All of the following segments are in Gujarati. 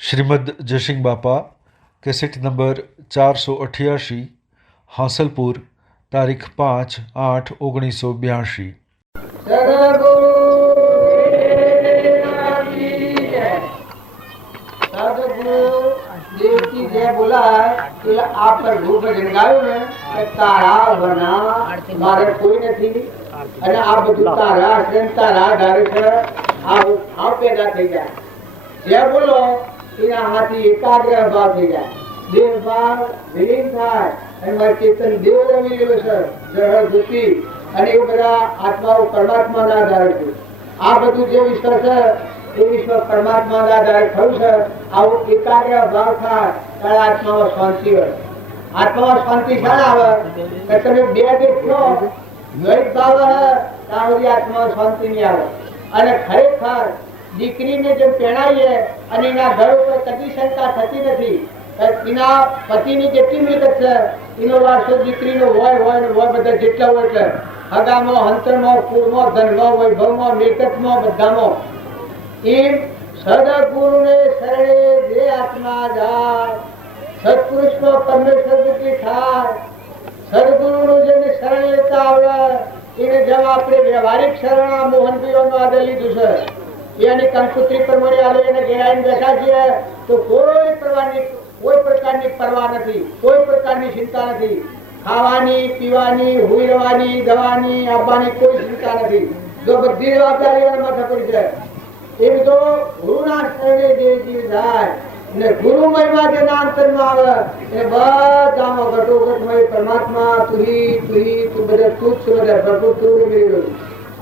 श्रीमद जयसिंह बापा कैसेट नंबर 488 हासलपुर तारीख 5/8/1982। बोला आप पर रूप जगायो ने तारा बना मारे कोई नहीं અને આ બધું તારા તારા ધારે છે આ પેદા થઈ જાય જે બોલો એના હાથી એકાગ્ર ભાવ થઈ જાય દેહ ભાવ વિલીન થાય અને મારું ચેતન દેવ રમી રહ્યો છે ગ્રહ વૃત્તિ અને એ બધા આત્માઓ પરમાત્માના આધારે છે આ બધું જે વિશ્વ છે એ વિશ્વ પરમાત્માના આધારે થયું છે આવું એકાગ્ર ભાવ થાય ત્યારે આત્મામાં શાંતિ હોય આત્મામાં શાંતિ શાળા આવે કે તમે બે દેખો દ્વૈત ભાવ ત્યાં આત્મા શાંતિ નહીં આવે અને ખરેખર દીકરીને જેમ પહેણાવીએ અને એના ઘર ઉપર કદી શંકા થતી નથી એના પતિની જેટલી મિલકત છે એનો વારસો દીકરીનો હોય ને હોય બધા જેટલા હોય છે હગામાં હંતરમાં કુળમાં ધનમાં વૈભવમાં મિલકતમાં બધામાં એમ સદગુરુને શરણે જે આત્મા જાય સત્પુરુષનો પરમેશ્વર બુદ્ધિ થાય સદગુરુનું જેને શરણ લેતા આવે એને જેમ આપણે વ્યવહારિક શરણ મોહનભાઈઓનો આદર લીધું છે એની કંકુત્રી પ્રમાણે આવે એને ઘેરાઈને બેઠા છીએ તો કોઈ પ્રકારની પરવા નથી કોઈ પ્રકારની ચિંતા નથી ખાવાની પીવાની હુઈ રહેવાની દવાની આપવાની કોઈ ચિંતા નથી જો બધી જવાબદારી એના માથે પડી જાય એ તો ગુરુના શરણે જે જીવ જાય ને ગુરુ મહિમા જે નામ અંતરમાં આવે એ બધામાં ઘટોઘટમય પરમાત્મા તું બધા તું જ બધા ભરપૂર તું રહ્યું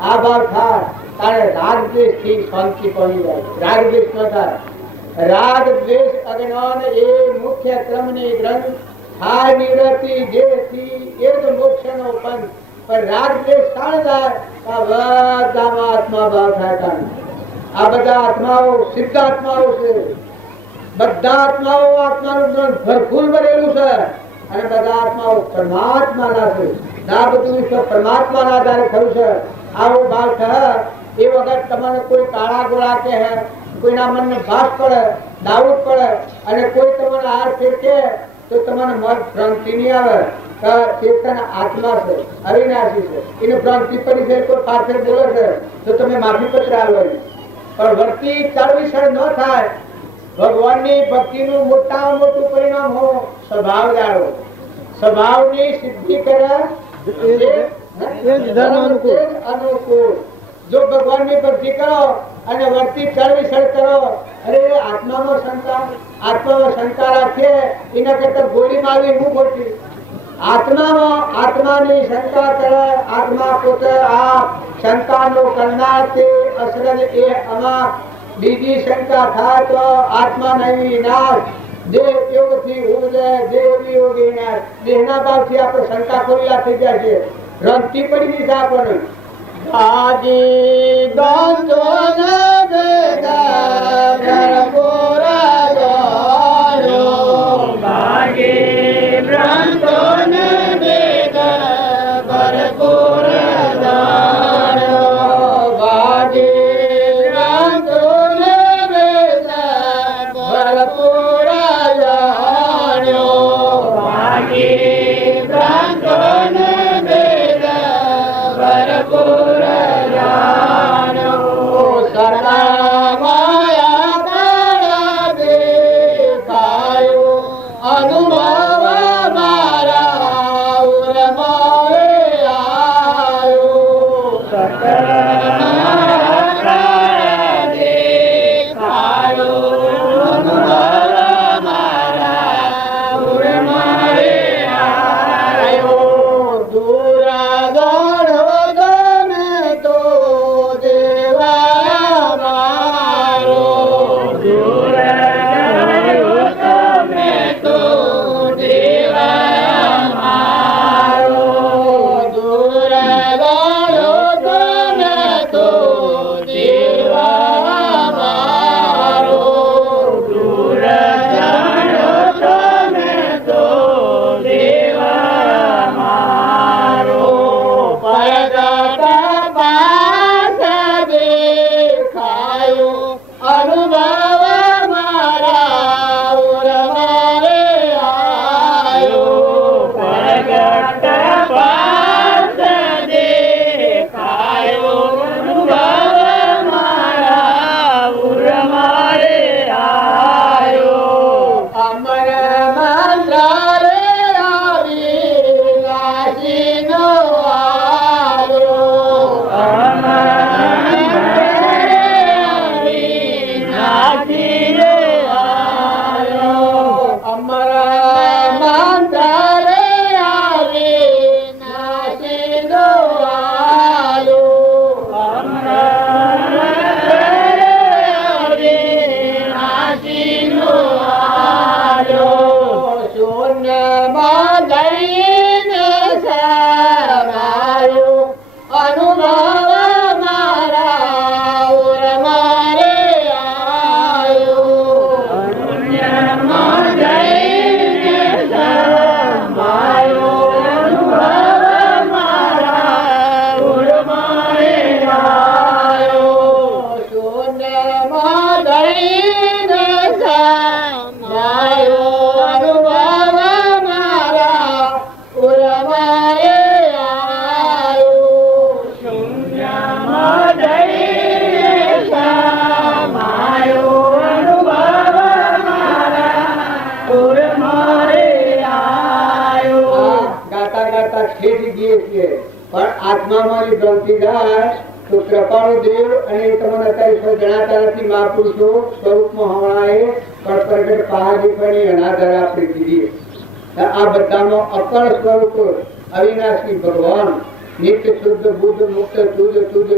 આ ભાવ થાય તારે રાગ દ્વેષ થી શાંતિ પડી જાય રાગ દ્વેષ ન થાય રાગ દ્વેષ અજ્ઞાન એ મુખ્ય ક્રમની ગ્રંથ થાય નિવૃત્તિ જેથી એ તો મોક્ષનો પંથ પણ રાગ દ્વેષ શાળ જાય આ બધામાં આત્મા ભાવ થાય આ બધા આત્માઓ સિદ્ધ આત્માઓ છે બધા આત્માઓ આત્માનું ભરપૂર ભરેલું છે અને બધા આત્માઓ પરમાત્માના છે આ બધું વિશ્વ પરમાત્માના આધારે થયું છે આવો ભાવ છે એ વખત તમને કોઈ કાળા ગોળા કે કોઈના મનને ભાસ પડે દાઉદ પડે અને કોઈ તમને હાર ફેરકે તો તમને મન ભ્રાંતિ નહીં આવે ચેતન આત્મા છે અવિનાશી છે એને ભ્રાંતિ પડી છે કોઈ પાછળ બોલે છે તો તમે માફી પત્ર આલો પણ વર્તી ચળવિછળ ન થાય ભગવાનની ભક્તિનું મોટામાં મોટું પરિણામ હો સ્વભાવ જાળવો સ્વભાવની સિદ્ધિ કરે અનુકૂળ જો ભગવાનની ભક્તિ કરો અને વર્તી ચળવિછળ કરો અરે આત્મામાં શંકા રાખીએ એના કરતા ગોળીમાં આવી હું ખોટી આત્માની શંકા કરે આત્મા પોતે આ શંકાનો કરનાર તે અસરજ એ અમાપ બીજી શંકા થાય તો આત્મા નહીં નાશ દેહ યોગથી ઉર્જે દેહ વિયોગી નાશ દેહના ભાવથી આપણે શંકા ખોલ્યા થઈ જાય છે ભ્રાંતિ પડી ગઈ છે આપણને બાજી બાંધોન ભેગા ભરપૂરા જાણો બાજી બાંધોન ભેગા ભરપૂરા જાણો બાજી માયા શૂન્યમાં જઈને સમાયું અનુભવ મારા ઉર મારે આયું શૂન્યમાં જઈને સમાયું અનુભવ મારા ઉર મારે આયું શૂન્યમાં જઈને સમાયું અનુભવ મારા ઉર મારે આયું શૂન્યમાં જઈને સમાયું અનુભવ મારા ઉર મારે આયું ગાતા ગાતા ખેડી ગયે છીએ પણ આત્મામાં એ ગમતી જાય તો કૃપાળુ દેવ અને તમને અત્યારે સૌ જણાતા નથી મહાપુરુષો સ્વરૂપમાં હમણાં પણ પ્રગટ પહાડી અનાદર આપણે કીધી આ બધાનો અકળ સ્વરૂપ અવિનાશી ભગવાન નિત્ય શુદ્ધ બુદ્ધ મુક્ત તુજ તું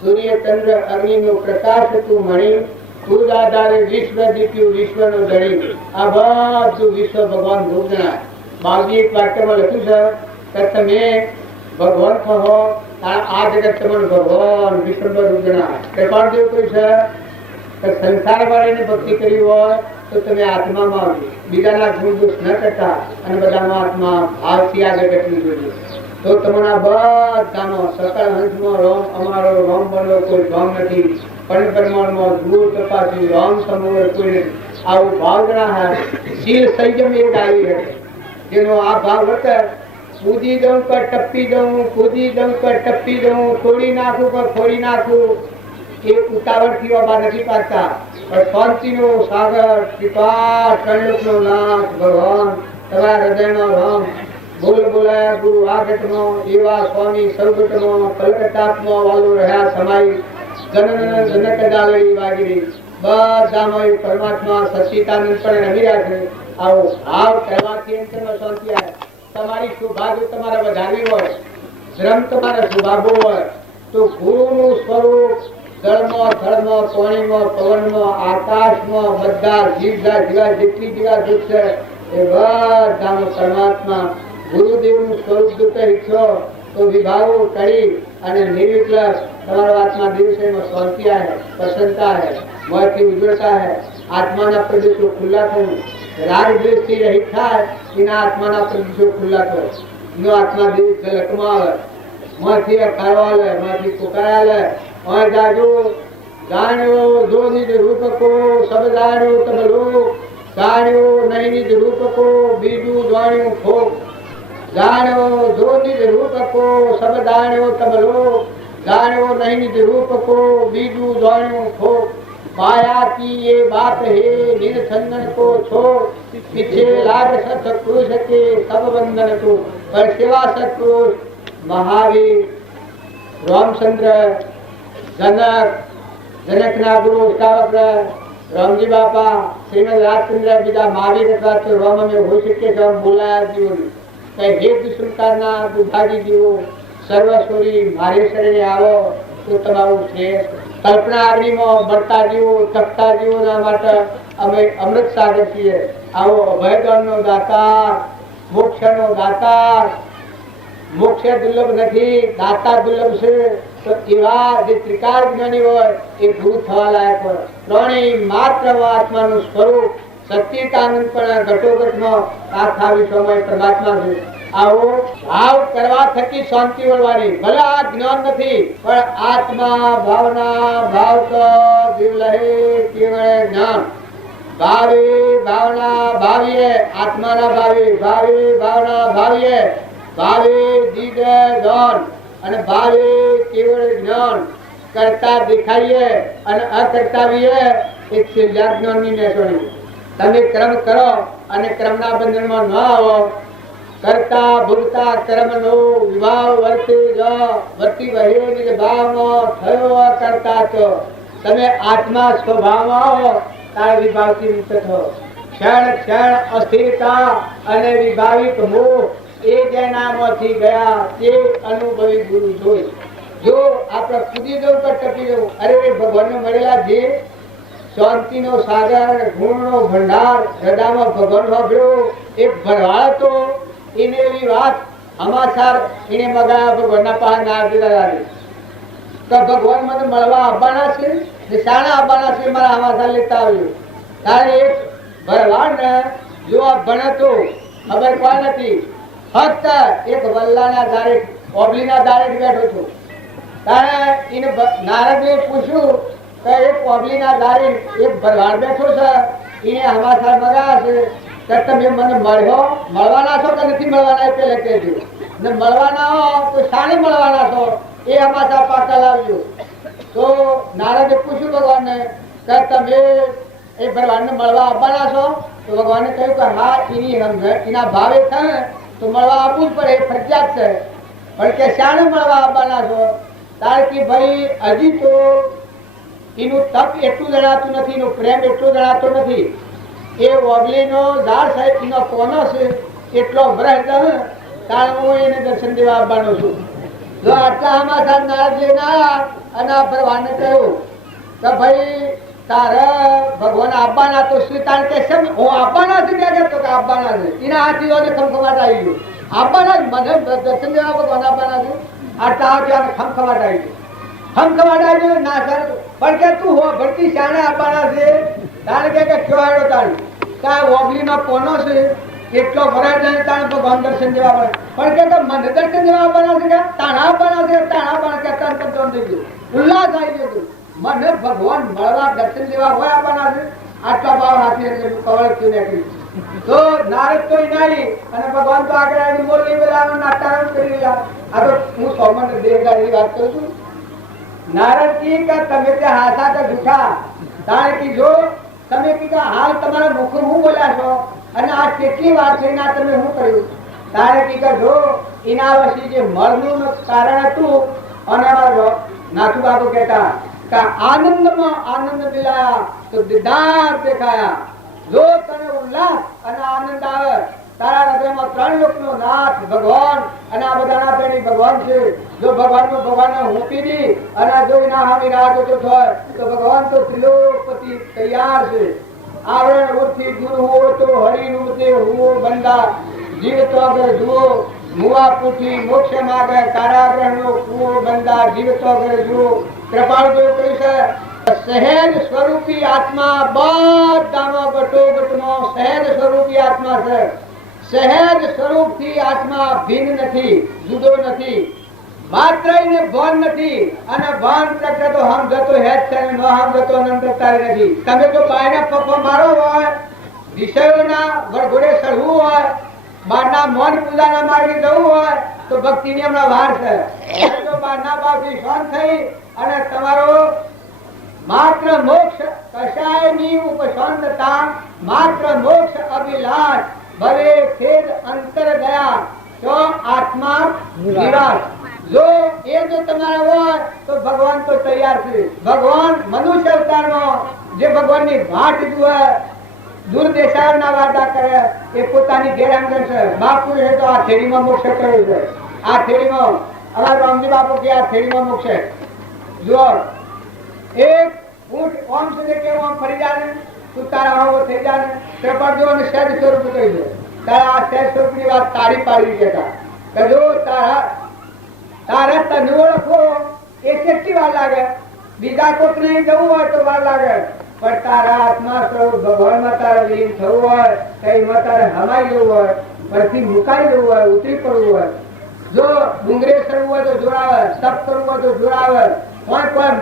સૂર્ય ચંદ્ર અગ્નિ નો પ્રકાશ તું મણી તુજ આધારે વિશ્વ દીપ્યું વિશ્વનો ધણી આ બધું વિશ્વ ભગવાન રૂપ જણાય બાવજી એક વાક્યમાં લખ્યું છે કે તમે ભગવાન કહો આ જગત તમને ભગવાન વિશ્વનો રૂપ જણાય કૃપાળ દેવ કહ્યું છે કે સંસાર વાળાને ભક્તિ કરી હોય તો તમે આત્મામાં આવજો બીજાના ગુણ દોષ ન કરતા અને બધામાં આત્મા ભાવથી આગળ ઘટવું જોઈએ તો તમારા બધાનો સકળ હંસમાં રોમ અમારો રોમ બનો કોઈ રોમ નથી પણ પરમાણમાં દૂર તપાસી રોમ સમૂહ કોઈ નથી આવું ભાવ જણા શીલ સંયમ એ ડાળી હશે જેનો આ ભાવ હતો કૂદી જાઉં પર ટપ્પી જાઉં કૂદી જાઉં પર ટપ્પી જાઉં તોડી નાખું પર ફોડી નાખું એ ઉતાવળથી બાબા નથી પાડતા પણ શાંતિનો સાગર કૃપા ત્રણલોકનો નાથ ભગવાન તમારા હૃદયનો રામ બોલ બોલાયા ગુરુ આગટનો એવા સ્વામી સૌગટનો કલકત્તામાં વાલો રહ્યા સમાઈ જનન જનક દાલડી વાગીરી બધામાં એ પરમાત્મા સચિતાનંદ પણ રમી રહ્યા છે આવો ભાવ કહેવાથી અંતરમાં શાંતિ આવે તમારી શુભા જો તમારે વધારવી હોય શ્રમ તમારે શુભાબો હોય તો ગુરુનું સ્વરૂપ જળમાં થળમાં પાણીમાં પવનમાં આકાશમાં બધા જીવડા જીવા જેટલી જીવા જીવ છે એ બધાનો પરમાત્મા ગુરુદેવનું સ્વરૂપ જો ઈચ્છો તો વિભાવો ટળી અને નિર્વિકલ્પ તમારો આત્મા દિવસે में शांति है प्रसन्नता है मन की उज्ज्वलता है आत्माના પ્રદેશો ખુલ્લા થવું રાગ દ્વેષથી રહિત થાય એના આત્માના પ્રદેશો ખુલ્લા થવો નો આત્મા દેશ ઝલકમાં આવે માંથી ખાવા લે માંથી પુકારા લે और जागो जानो जो निज रूप को सब जानो तब लोग जानो नहीं निज रूप को बीजू जानो खो जानो जो निज रूप को सब जानो तब लोग जानो नहीं निज रूप को बीजू जानो खो माया की ये बात है निर्छंदन को छोड़ पीछे लाग सत पुरुष के सब बंधन को पर सेवा सत्पुरुष महावीर रामचंद्र जनकना गुरु श्रावक रामजी बापा श्रीमद राजचंद्र बिदा महावीर तो राम में हो सके तो हम बोलाया जीवन कई हे दुष्मकारना दुभागी जीवो सर्वस्वरी मारे शरणे आवो तो તમારું શ્રેષ્ઠ કલ્પના અગ્નિમાં બળતા જીવો તપતા જીવોના માટે અમે અમૃત સાગર છીએ આવો અભયદાનનો દાતાર મોક્ષનો દાતાર મોક્ષ દુર્લભ નથી દાતા દુર્લભ છે તો એવા જે ત્રિકાળ જ્ઞાની હોય એ ગુરુ થવા લાયક હોય ત્રણેય માત્ર આત્માનું સ્વરૂપ સચ્ચિદાનંદ પણ ઘટોઘટમાં આખા વિશ્વમાં પરમાત્મા છે આવો ભાવ કરવા થકી શાંતિ વળવાની ભલે આ જ્ઞાન નથી પણ આત્મા ભાવના ભાવ તો જીવ લહે કેવળ જ્ઞાન ભાવે ભાવના ભાવીએ આત્માના ભાવે ભાવે ભાવના ભાવીએ ભાવે જીદ જ્ઞાન અને ભાવે કેવળ જ્ઞાન કરતા દેખાઈએ અને અકર્તા વિએ એ છેલ્લા જ્ઞાનની નિશાની તમે કર્મ કરો અને કર્મના બંધનમાં ન આવો કરતા ભોગતા કર્મનો વિભાવ વર્તે જ વર્તી વહે નિજ ભાવનો થયો કરતા છો તમે આત્મા સ્વભાવમાં આવો ત્યારે વિભાવથી મુક્ત થો ક્ષણ ક્ષણ અસ્થિરતા અને વિભાવિક મોહ એ જેનામાંથી ગયા તે અનુભવી ગુરુ જોઈ જો આપણે કૂદી જવું કે ટકી જવું અરે ભગવાનને મળેલા જે શાંતિનો સાગર, ગુણનો ભંડાર, હૃદયમાં ભગવાન વાપર્યો. એક ભરવાડ હતો, એને એવી વાત સમાચાર એને મગાયા ભગવાનના પાસે ના દીધા. તો ભગવાન મને મળવા આવવાના છે ને શાણા આવવાના છે મારા સમાચાર લેતા આવ્યો. ત્યારે એક ભરવાડ ને જો આ ભણતો ખબર કોઈ નથી, ફક્ત એક વલ્લાના દારે ઓબલીના દારે બેઠો હતો. ત્યારે એને નારદે પૂછ્યું કે એક ઓબલીના દારે એક ભરવાડ બેઠો છે, એને સમાચાર મગાયા છે કે તમે મને મળવાના છો કે નથી મળવાના એ પહેલા કહેજો, ને મળવાના હો તો શાણે મળવાના છો એ સમાચાર પાકા લાવજો. તો નારદે પૂછ્યું ભગવાનને કે તમે એ ભગવાનને મળવા આવવાના છો? તો ભગવાને કહ્યું કે હા, એના ભાવે છે તો મળવા આવવું જ પડે, એ ફરજિયાત છે. પણ કે શાણે મળવા આવવાના છો? તાર કે ભાઈ હજી તો એનું તપ એટલું જણાતું નથી, એનો પ્રેમ એટલો જણાતો નથી. એ ઓગલીનો ઝાડ છે, એનો કોનો છે એટલો વ્રત તાર હું એને દર્શન દેવા આવવાનો છું. જો આટલા સમાચાર નારદ લઈને આવ્યા અને આ ભગવાનને કહ્યું કે ભાઈ તારે ભગવાન આવવાના તો શું? તારે કે છે હું આવવાના છું કે તો કે આવવાના છે. એના હાથથી ખમખમાટ આવી ગયું. આવવાના જ મને દર્શન દેવા ભગવાન આવવાના છે. આટલા હાથ ખમખમાટ આવી ગયું. ખમખમાટ આવી ગયું ના સર, પણ કે તું હો ભરતી શાણે આવવાના છે? તારે કે કયો આવ્યો તારે ત્યાં ઓગલીનો પોનો છે એટલો ભરાય જાય તાણે ભગવાન દર્શન દેવા પડે. પણ કે મને દર્શન દેવા આવવાના છે કે તાણા આવવાના છે? તાણા આવવાના કે તન થઈ ગયું, ઉલ્લાસ આવી ગયો. મને ભગવાન મળવા દર્શન દેવા હોય આવવાના છે. આટલા ભાવ હાથી કવળ થયું નીકળી. તો નારદ તો નાઈ અને ભગવાન તો આગળ આવીને બોલી બધા નાટારણ કરી રહ્યા. આ તો હું સોમન દેવદાની વાત કરું છું. નારદ કી કે તમે તે હાસા કે જૂઠા? તારે કી જો તમે કી હાલ તમારા મુખ હું બોલ્યા છો અને આ કેટલી વાર છે ના તમે શું કર્યું? તારે કી કે જો એના વર્ષી જે મળનું કારણ હતું અને નાથુ બાબુ કહેતા કે આનંદમાં આનંદ મિલાયા તો દીદાર દેખાયા. જો તને ઉલ્લાસ અને આનંદ આવે, તારા હૃદયમાં ત્રણ લોકનો નાથ ભગવાન અને આ બધાના પ્રેમી ભગવાન છે. જો ભગવાનને હોપી દી અને જો એના હામી રાહ જોતો થાય તો ભગવાન તો ત્રિલોકપતિ તૈયાર છે. આવરણ ઓછી દૂર હો તો હરિનું તે હુઓ બંદા, જીવ તો અગર જુઓ મુવા પૂઠી મોક્ષ માગે, કારાગ્રહનો કુઓ બંદા, જીવ તો અગર જુઓ. કૃપાળ જો કહ્યું છે સહેજ સ્વરૂપી આત્મા બધાનો ગટોગટનો સહેજ સ્વરૂપી આત્મા છે. સહેજ સ્વરૂપથી આત્મા ભિન્ન નથી, જુદો નથી. માત્ર એને ભાન નથી અને ભાન પ્રગટે તો હમ જતો હેત છે, ન હમ જતો અનંતતા નથી. તમે જો બાયના પપ્પા મારો હોય, વિષયોના વરઘોડે ચડવું હોય, બારના મૌન પૂજાના માર્ગે જવું હોય તો ભક્તિની હમણાં વાર છે. જો બારના ભાવથી શાંત થઈ અને તમારો માત્ર મોક્ષ કશાયની ઉપશાંતતા, માત્ર મોક્ષ અભિલાષ ભલે ખેદ અંતર ગયા તો આત્મા નિરાશ. જો એ જો તમારા હોય તો ભગવાન તો તૈયાર છે. ભગવાન મનુષ્ય અવતારમાં જે ભગવાનની વાટ જુએ, દૂર દેશાળના વાદા કરે એ પોતાની ગેરહાજર છે. બાપુ છે તો આ થેડીમાં મોક્ષ કર્યું છે. આ થેડીમાં અમારા રામજી બાપુ કે આ થેડીમાં મોક્ષ જો એક ઊંટ ઓમ સુધી કે ઓમ ફરી જાય તું તારા આવો થઈ જાય પેપર જો અને સહેજ સ્વરૂપ કહી દો. તારા આ સહેજ સ્વરૂપની વાત તારી પાડી દેતા કે જો તારે તને ઓળખો એ કેટલી વાર લાગે? બીજા કોઈને જવું હોય તો વાર લાગે, પણ તારા આત્મા સ્વરૂપ ભગવાનમાં તારે લીન થવું હોય, એમાં તારે હમાઈ જવું હોય, પરથી મુકાઈ જવું હોય, ઉતરી પડવું હોય. જો ડુંગરે ચડવું હોય તો જોડાવે, તપ કરવું હોય તો જોડાવે, કોઈ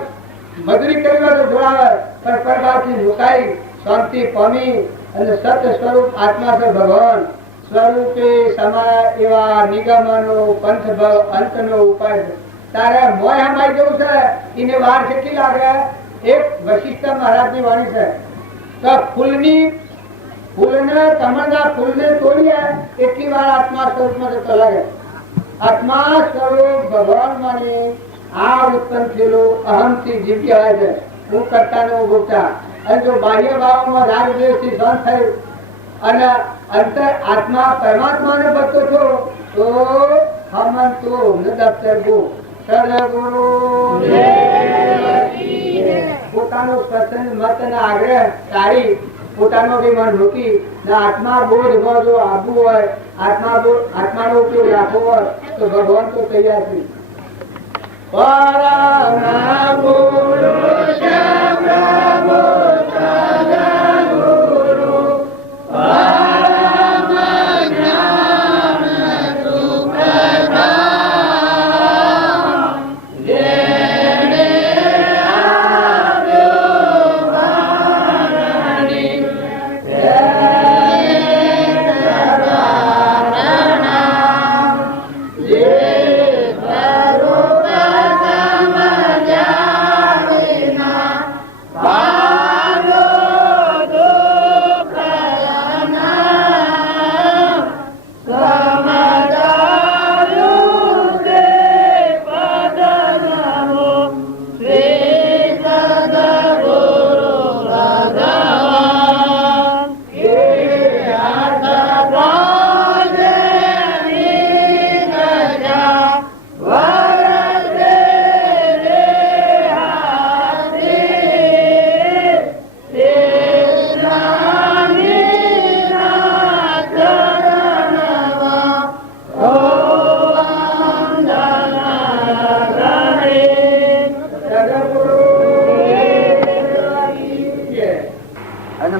મજૂરી કરવી હોય તો જોડાવે, પણ પરભાવથી મુકાઈ શાંતિ પામી અને સત્ય સ્વરૂપ આત્મા છે ભગવાન સ્વરૂપે સમા એવા નિગમનો પંથભવ અંતનો ઉપાય. તારે મોય હમાઈ જવું છે એને વાર કેટલી લાગે? એક વશિષ્ઠ મહારાજની વાણી છે તો ફૂલને કમળના ફૂલને તોડીએ એટલી વાર આત્મા સ્વરૂપમાં જતો લાગે. આત્મા સ્વરૂપ ભગવાન માની આ ઉત્પન્ન થયેલું અહમથી જીવ કહેવાય છે. હું કરતાનો ભોગતા અને જો બાહ્ય ભાવમાં રાગ દ્વેષથી સંત થયું અને અંતર આત્મા પરમાત્માને બચતો છો તો હમંતો ન દફતર ગો સદગુરુ પોતાનો સ્વતંત્ર મત અને આગ્રહ ટાળી પોતાનો કઈ મન રોકી ને આત્મા બોધમાં જો આવવું હોય, આત્માનો ઉપયોગ રાખવો હોય તો ભગવાન તો તૈયાર છે. પરમ પુરુષ પ્રભુ સદગુરુ પરમ જ્ઞાન સુપ્રધાન જેણે આપ્યો વાણી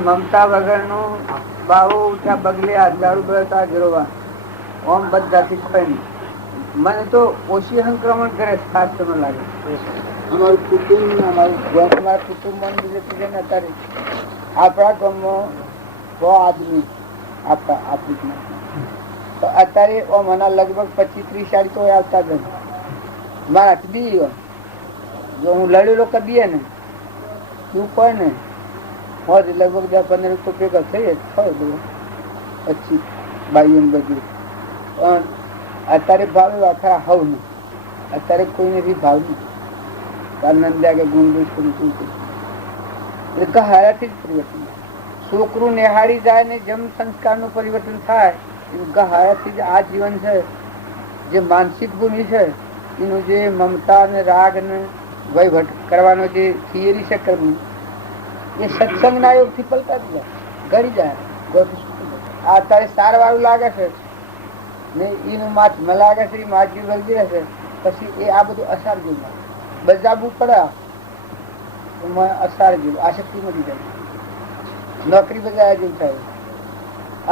મમતા વગરનું બાહુ ઉઠા બગલે દારૂ બળતા જરોવા ઓમ બધાથી કોઈ નહીં. મને તો ઓછી સંક્રમણ કરે ખાસ તમને લાગે. અમારું કુટુંબ અમારા કુટુંબ અત્યારે આપણા ગામમાં 100 આદમી આપણી તો અત્યારે મને લગભગ 25-30 તો આવતા જ મારા બી જો હું લડેલો કદીએ ને તું કોઈ ને લગભગ 10-15 તો ભેગા થઈ પછી બાઈઓ બધું પણ અત્યારે ભાવે આખા હવ ને અત્યારે કોઈને બી ભાવ નહીં નંદ્યા કે ગુંડું શું એટલે ગહારાથી જ પરિવર્તન. છોકરું નિહાળી જાય ને જેમ સંસ્કારનું પરિવર્તન થાય એનું ગહારાથી જ આ જીવન છે. જે માનસિક ભૂમિ છે એનું જે મમતા ને રાગ ને વહીવટ કરવાનો જે થિયરી છે કર્મ એ સત્સંગના યોગથી પલતા જ જાય, ગળી જાય. આ અત્યારે સાર વાળું લાગે છે ને એનું માથમાં લાગે છે, એ માજી વળગી રહેશે પછી એ આ બધું અસાર જેવું બજાબવું પડે. અસાર જેવું આસક્તિ મળી જાય, નોકરી બજાવ્યા જેવું થાય.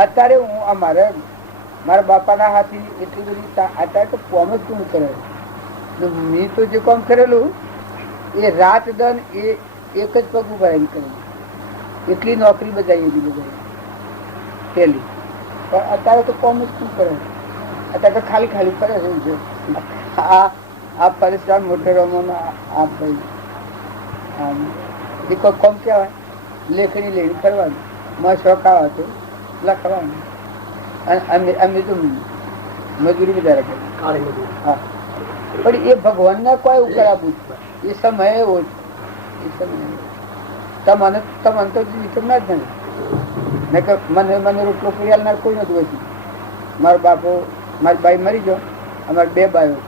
અત્યારે હું મારા બાપાના હાથી એટલી બધી અત્યારે તો કોમ જ કોણ કરે. મેં તો જે કામ કરેલું એ રાત દન એ એક જ પગ ઉભા એમ કરેલું. એટલી નોકરી બજાવી હતી પેલી. પણ અત્યારે તો કોમ જ શું કરે, અત્યારે તો ખાલી ખાલી ફરે છે. આ પરેશાન મોટરોમાં આ ભાઈ કોઈ કોમ કહેવાય, લેખણી લઈને ફરવાનું, માં શોખ આવે તો લખવાનું. અને અમે તો મજૂરી વધારે કરી. હા, પણ એ ભગવાનના કોઈ ઉકળાવું એ સમય એવો એ સમય તમને તો વિચમ ના જ નહીં. મને રોટલો કરી કોઈ નથી હોય. મારો બાપો મારી બાઈ મરી ગયો, અમારે 2 બાઈઓ.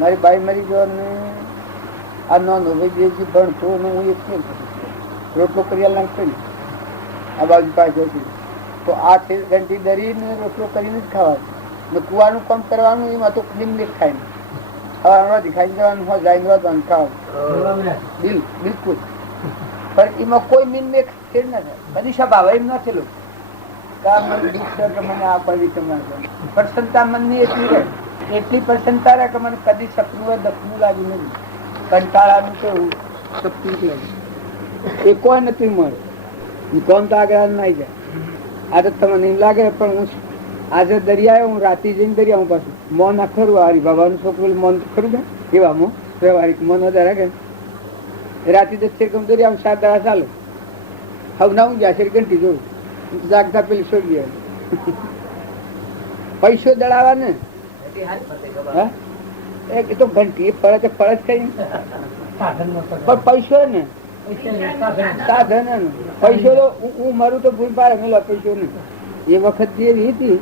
મારી બાઈ મરી ગયો અને આ નાનો ભાઈ જે ભણતો હું એક રોટલો કરી કોઈ આ બાજુ પાસે તો આ ઘંટી દરીને રોટલો કરીને જ ખાવાનું. કુવાનું કામ કરવાનું એમાં તો નિમલેખ ખાય ને હવે દેખાઈ જવાનું હોય જાય ખાવાનું બિલકુલ. પણ એમાં કોઈ નિમલેખ ફેર ના થાય. કદી સાહેબ આવે એમ ના થયેલું કે મને આ પવિત્ર પ્રસન્નતા મનની એટલી પ્રસન્નતા રહે કે મને કદી સપનું હોય દખનું લાગ્યું નથી. કંટાળાનું કેવું શક્તિ એ કોઈ નથી મળે. કોમ તો આગળ ના જાય. આ તો તમને એમ લાગે પણ હું આજે દરિયા હું રાતે જઈને દરિયા હું પાછું મોન ના ખરું હારી બાબાનું છોકરું મોન ખરું ને એવા મો વ્યવહારિક મન વધારે કે રાતે દરિયા 7 દાડા ચાલે. હવે ના હું ગયા ઘંટી જોઉં જાગતા પેલી છોડી પૈસો દળાવા ને એ તો ઘંટી પડે તો પડે જ કઈ પણ પૈસો ને સાધન પૈસો તો હું મારું તો ભૂલ પાડે મેલા પૈસો ને એ વખત જેવી હતી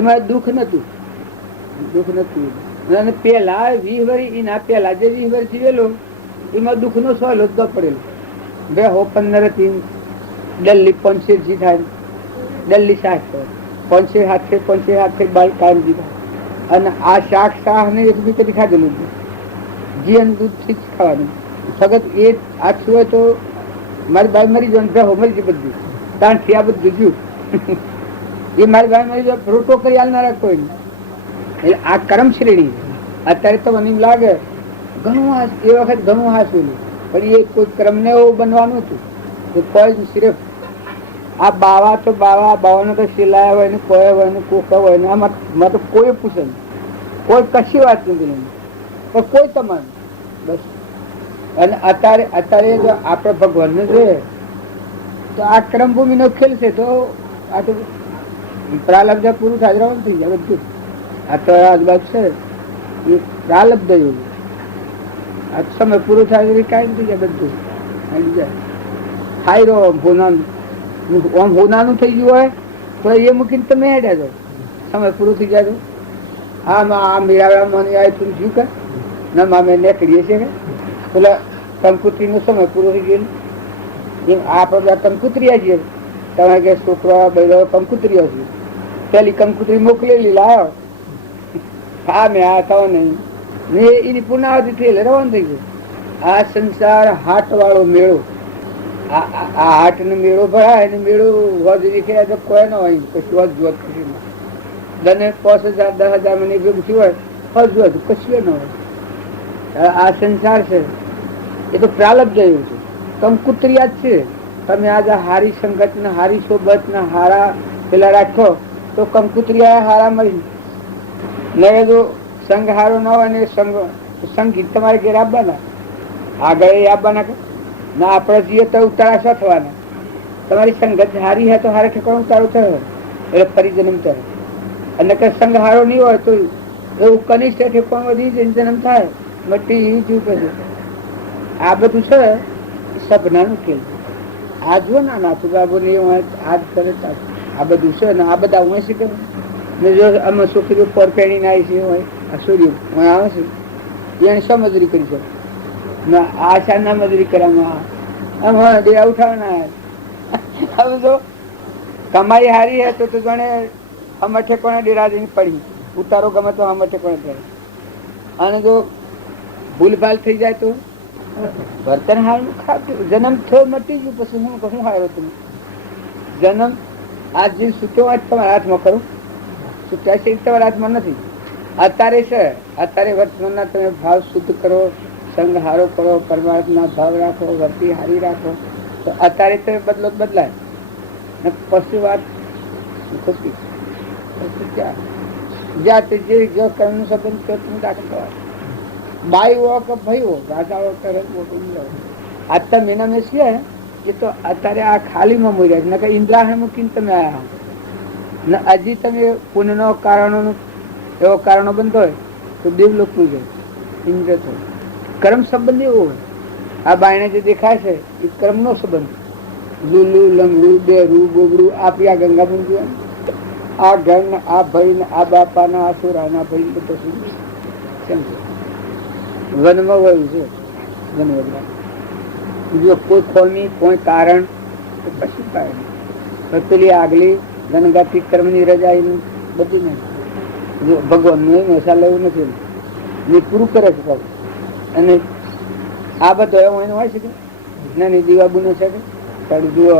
એમાં દુઃખ નતું અને પેલા 20 વર્ષ એના પેલા જે 20 વર્ષ જીવેલો એમાં દુઃખનો સવાલ જ ન પડેલો. 2015 દિલ્હી 500 થાય, દિલ્હી શાક 500 બાર કામ દીધા. અને આ શાક શાહ ને એક બી કદી ખાધેલું નથી. ઘી અને દૂધથી જ ખાવાનું. સગત એ આછું હોય તો મારી બાઈ મરી જાય, ભેહો મરી જાય બધી. ત્યાંથી આ બધું જ્યું એ મારી બાઈ મરી જાય, રોટો કરી હાલનારા કોઈ નહીં. એટલે આ કર્મ શ્રેણી. અત્યારે તો મને એમ લાગે ઘણું હાસ, એ વખત ઘણું હાસું, પણ એ કોઈ ક્રમ ને એવું બનવાનું હતું તો કોઈ સિર્ફ આ બાવા તો બાવાનો તો સિલાયા હોય ને કોઈ હોય ને કોકા હોય ને આમાં તો કોઈ પૂછે નહીં, કોઈ કશી વાત નથી, પણ કોઈ તમારું બસ. અને અત્યારે જો આપણે ભગવાનને જોઈએ તો આ ક્રમભૂમિ નો ખેલ છે. તો આ તો પ્રાલબ્ધ પૂરું થાય થઈ જાય બધું. આ તો આજુબાજુ છે એ પ્રાલબ્ધ એવું. આ સમય પૂરો થાય કાંઈ થઈ જાય બધું આવી જાય. ખાઈ રહ્યો હોનાનું થઈ ગયું હોય તો એ મૂકીને તમે હેડ્યા જાઓ. સમય પૂરો થઈ જાય આ મેળામાં તું શું કર ના મામે નીકળીએ છીએ કે પેલા કંકુત્રી નો સમય પૂરો થઈ ગયો એમ આપણે કંકુત્રીયા છીએ. તમે કે છોકરા બધા કંકુત્રીઓ છે, પેલી કંકુત્રી મોકલેલી લાવ્યો હા મેં આ થવા નહીં મેં એની પુનાવતી થઈ રવાન થઈ ગયું. આ સંસાર હાટ વાળો મેળો, આ હાટ નો મેળો ભરાય ને મેળો વધ દેખાય તો કોઈ ના હોય કશું જ જોત દને 5,000 10,000 મને ભેગું થયું હોય હજુ હતું કશું ન હોય. આ સંસાર છે એ તો પ્રાલબ્ધ એવું છે, કંકુત્રિયા જ છે. તમે આજે હારી સંગત ને હારી સોબત ને હારા પેલા રાખો તો કંકુત્રિયા હારા મળી ને. જો સંઘ હારો ના હોય ને સંગીત તમારે ઘેર આપવાના આગળ આપવાના ના આપણે જઈએ તો ઉતારા શા થવાના. તમારી સંગત હારી હે તો હારે ઠેકાણું ઉતારો થયો એટલે ફરી જન્મ થાય. અને કે સંઘ હારો નહીં હોય તો એવું કનિષ્ઠ ઠેકાણું વધી જન્મ થાય મટી એવી જીવ પછી. આ બધું છે સપનાનું ખેલ. આ જો ના નાથું બાબુ ને આજ કરે આ બધું છે ને આ બધા હું શીખે ને જો અમે છોકરીઓ પર પેણી ના આવી છે હોય આ સૂર્ય આવે છે એને શું મજૂરી કરી છે ના આશા ના મજૂરી કરવામાં ડેરા ઉઠાવવાના હવે જો કમાઈ હારી હે તો જાણે અમે ઠેકોણે ડેરા જઈને પડી ઉતારો ગમે તો અમે ઠેકોણે થાય. અને જો ભૂલભાલ થઈ જાય તો વર્તન હારું ખાતું. જન્મ થયો મટી ગયું પછી હું હારો તમે જન્મ આ જીવ છૂટ્યો હોય તમારા હાથમાં કરો, છૂટ્યા છે તમારા હાથમાં નથી. અત્યારે છે અત્યારે વર્તમાનના તમે ભાવ શુદ્ધ કરો, સંગ હારો કરો, પરમાત્મા ભાવ રાખો, વર્તી હારી રાખો તો અત્યારે તમે બદલો બદલાય ને પછી વાત ખોટી પછી ક્યાં જ્યાં તે જે જો કર્મનો સંબંધ તો તમે દાખલ થવા બાઈ હો કે ભાઈ હો રાજા હો કે આજતા મહિના મેં છીએ એ તો અત્યારે આ ખાલીમાં મળ્યા છે કે ઇન્દ્રાહે મૂકીને તમે આવ્યા ને હજી તમે પુણ્યનો કારણોનો એવો કારણો બંધ હોય તો દેવલોકનું જાય ઇન્દ્ર થયું. કર્મ સંબંધ એવો હોય. આ બાયણે જે દેખાય છે એ કર્મનો સંબંધ. લુલુ લંગડું બેરું બોબડું આ પ્યા ગંગા બંધ આ ઘર ને આ ભાઈ ને આ બાપા ના આ સોરા ભાઈ બધા સુધી કેમ છે વનમાં વયું છે વન વગડા જો કોઈ ખોલની કોઈ કારણ કશું કારણ પેલી આગલી ગનગાથી કર્મની રજા એની બધી નહીં ભગવાનનું મસાલા લેવું નથી એ પૂરું કરે છે. અને આ બધો એવો એનો હોય છે કે નાની દીવાબુનો છે કે જુઓ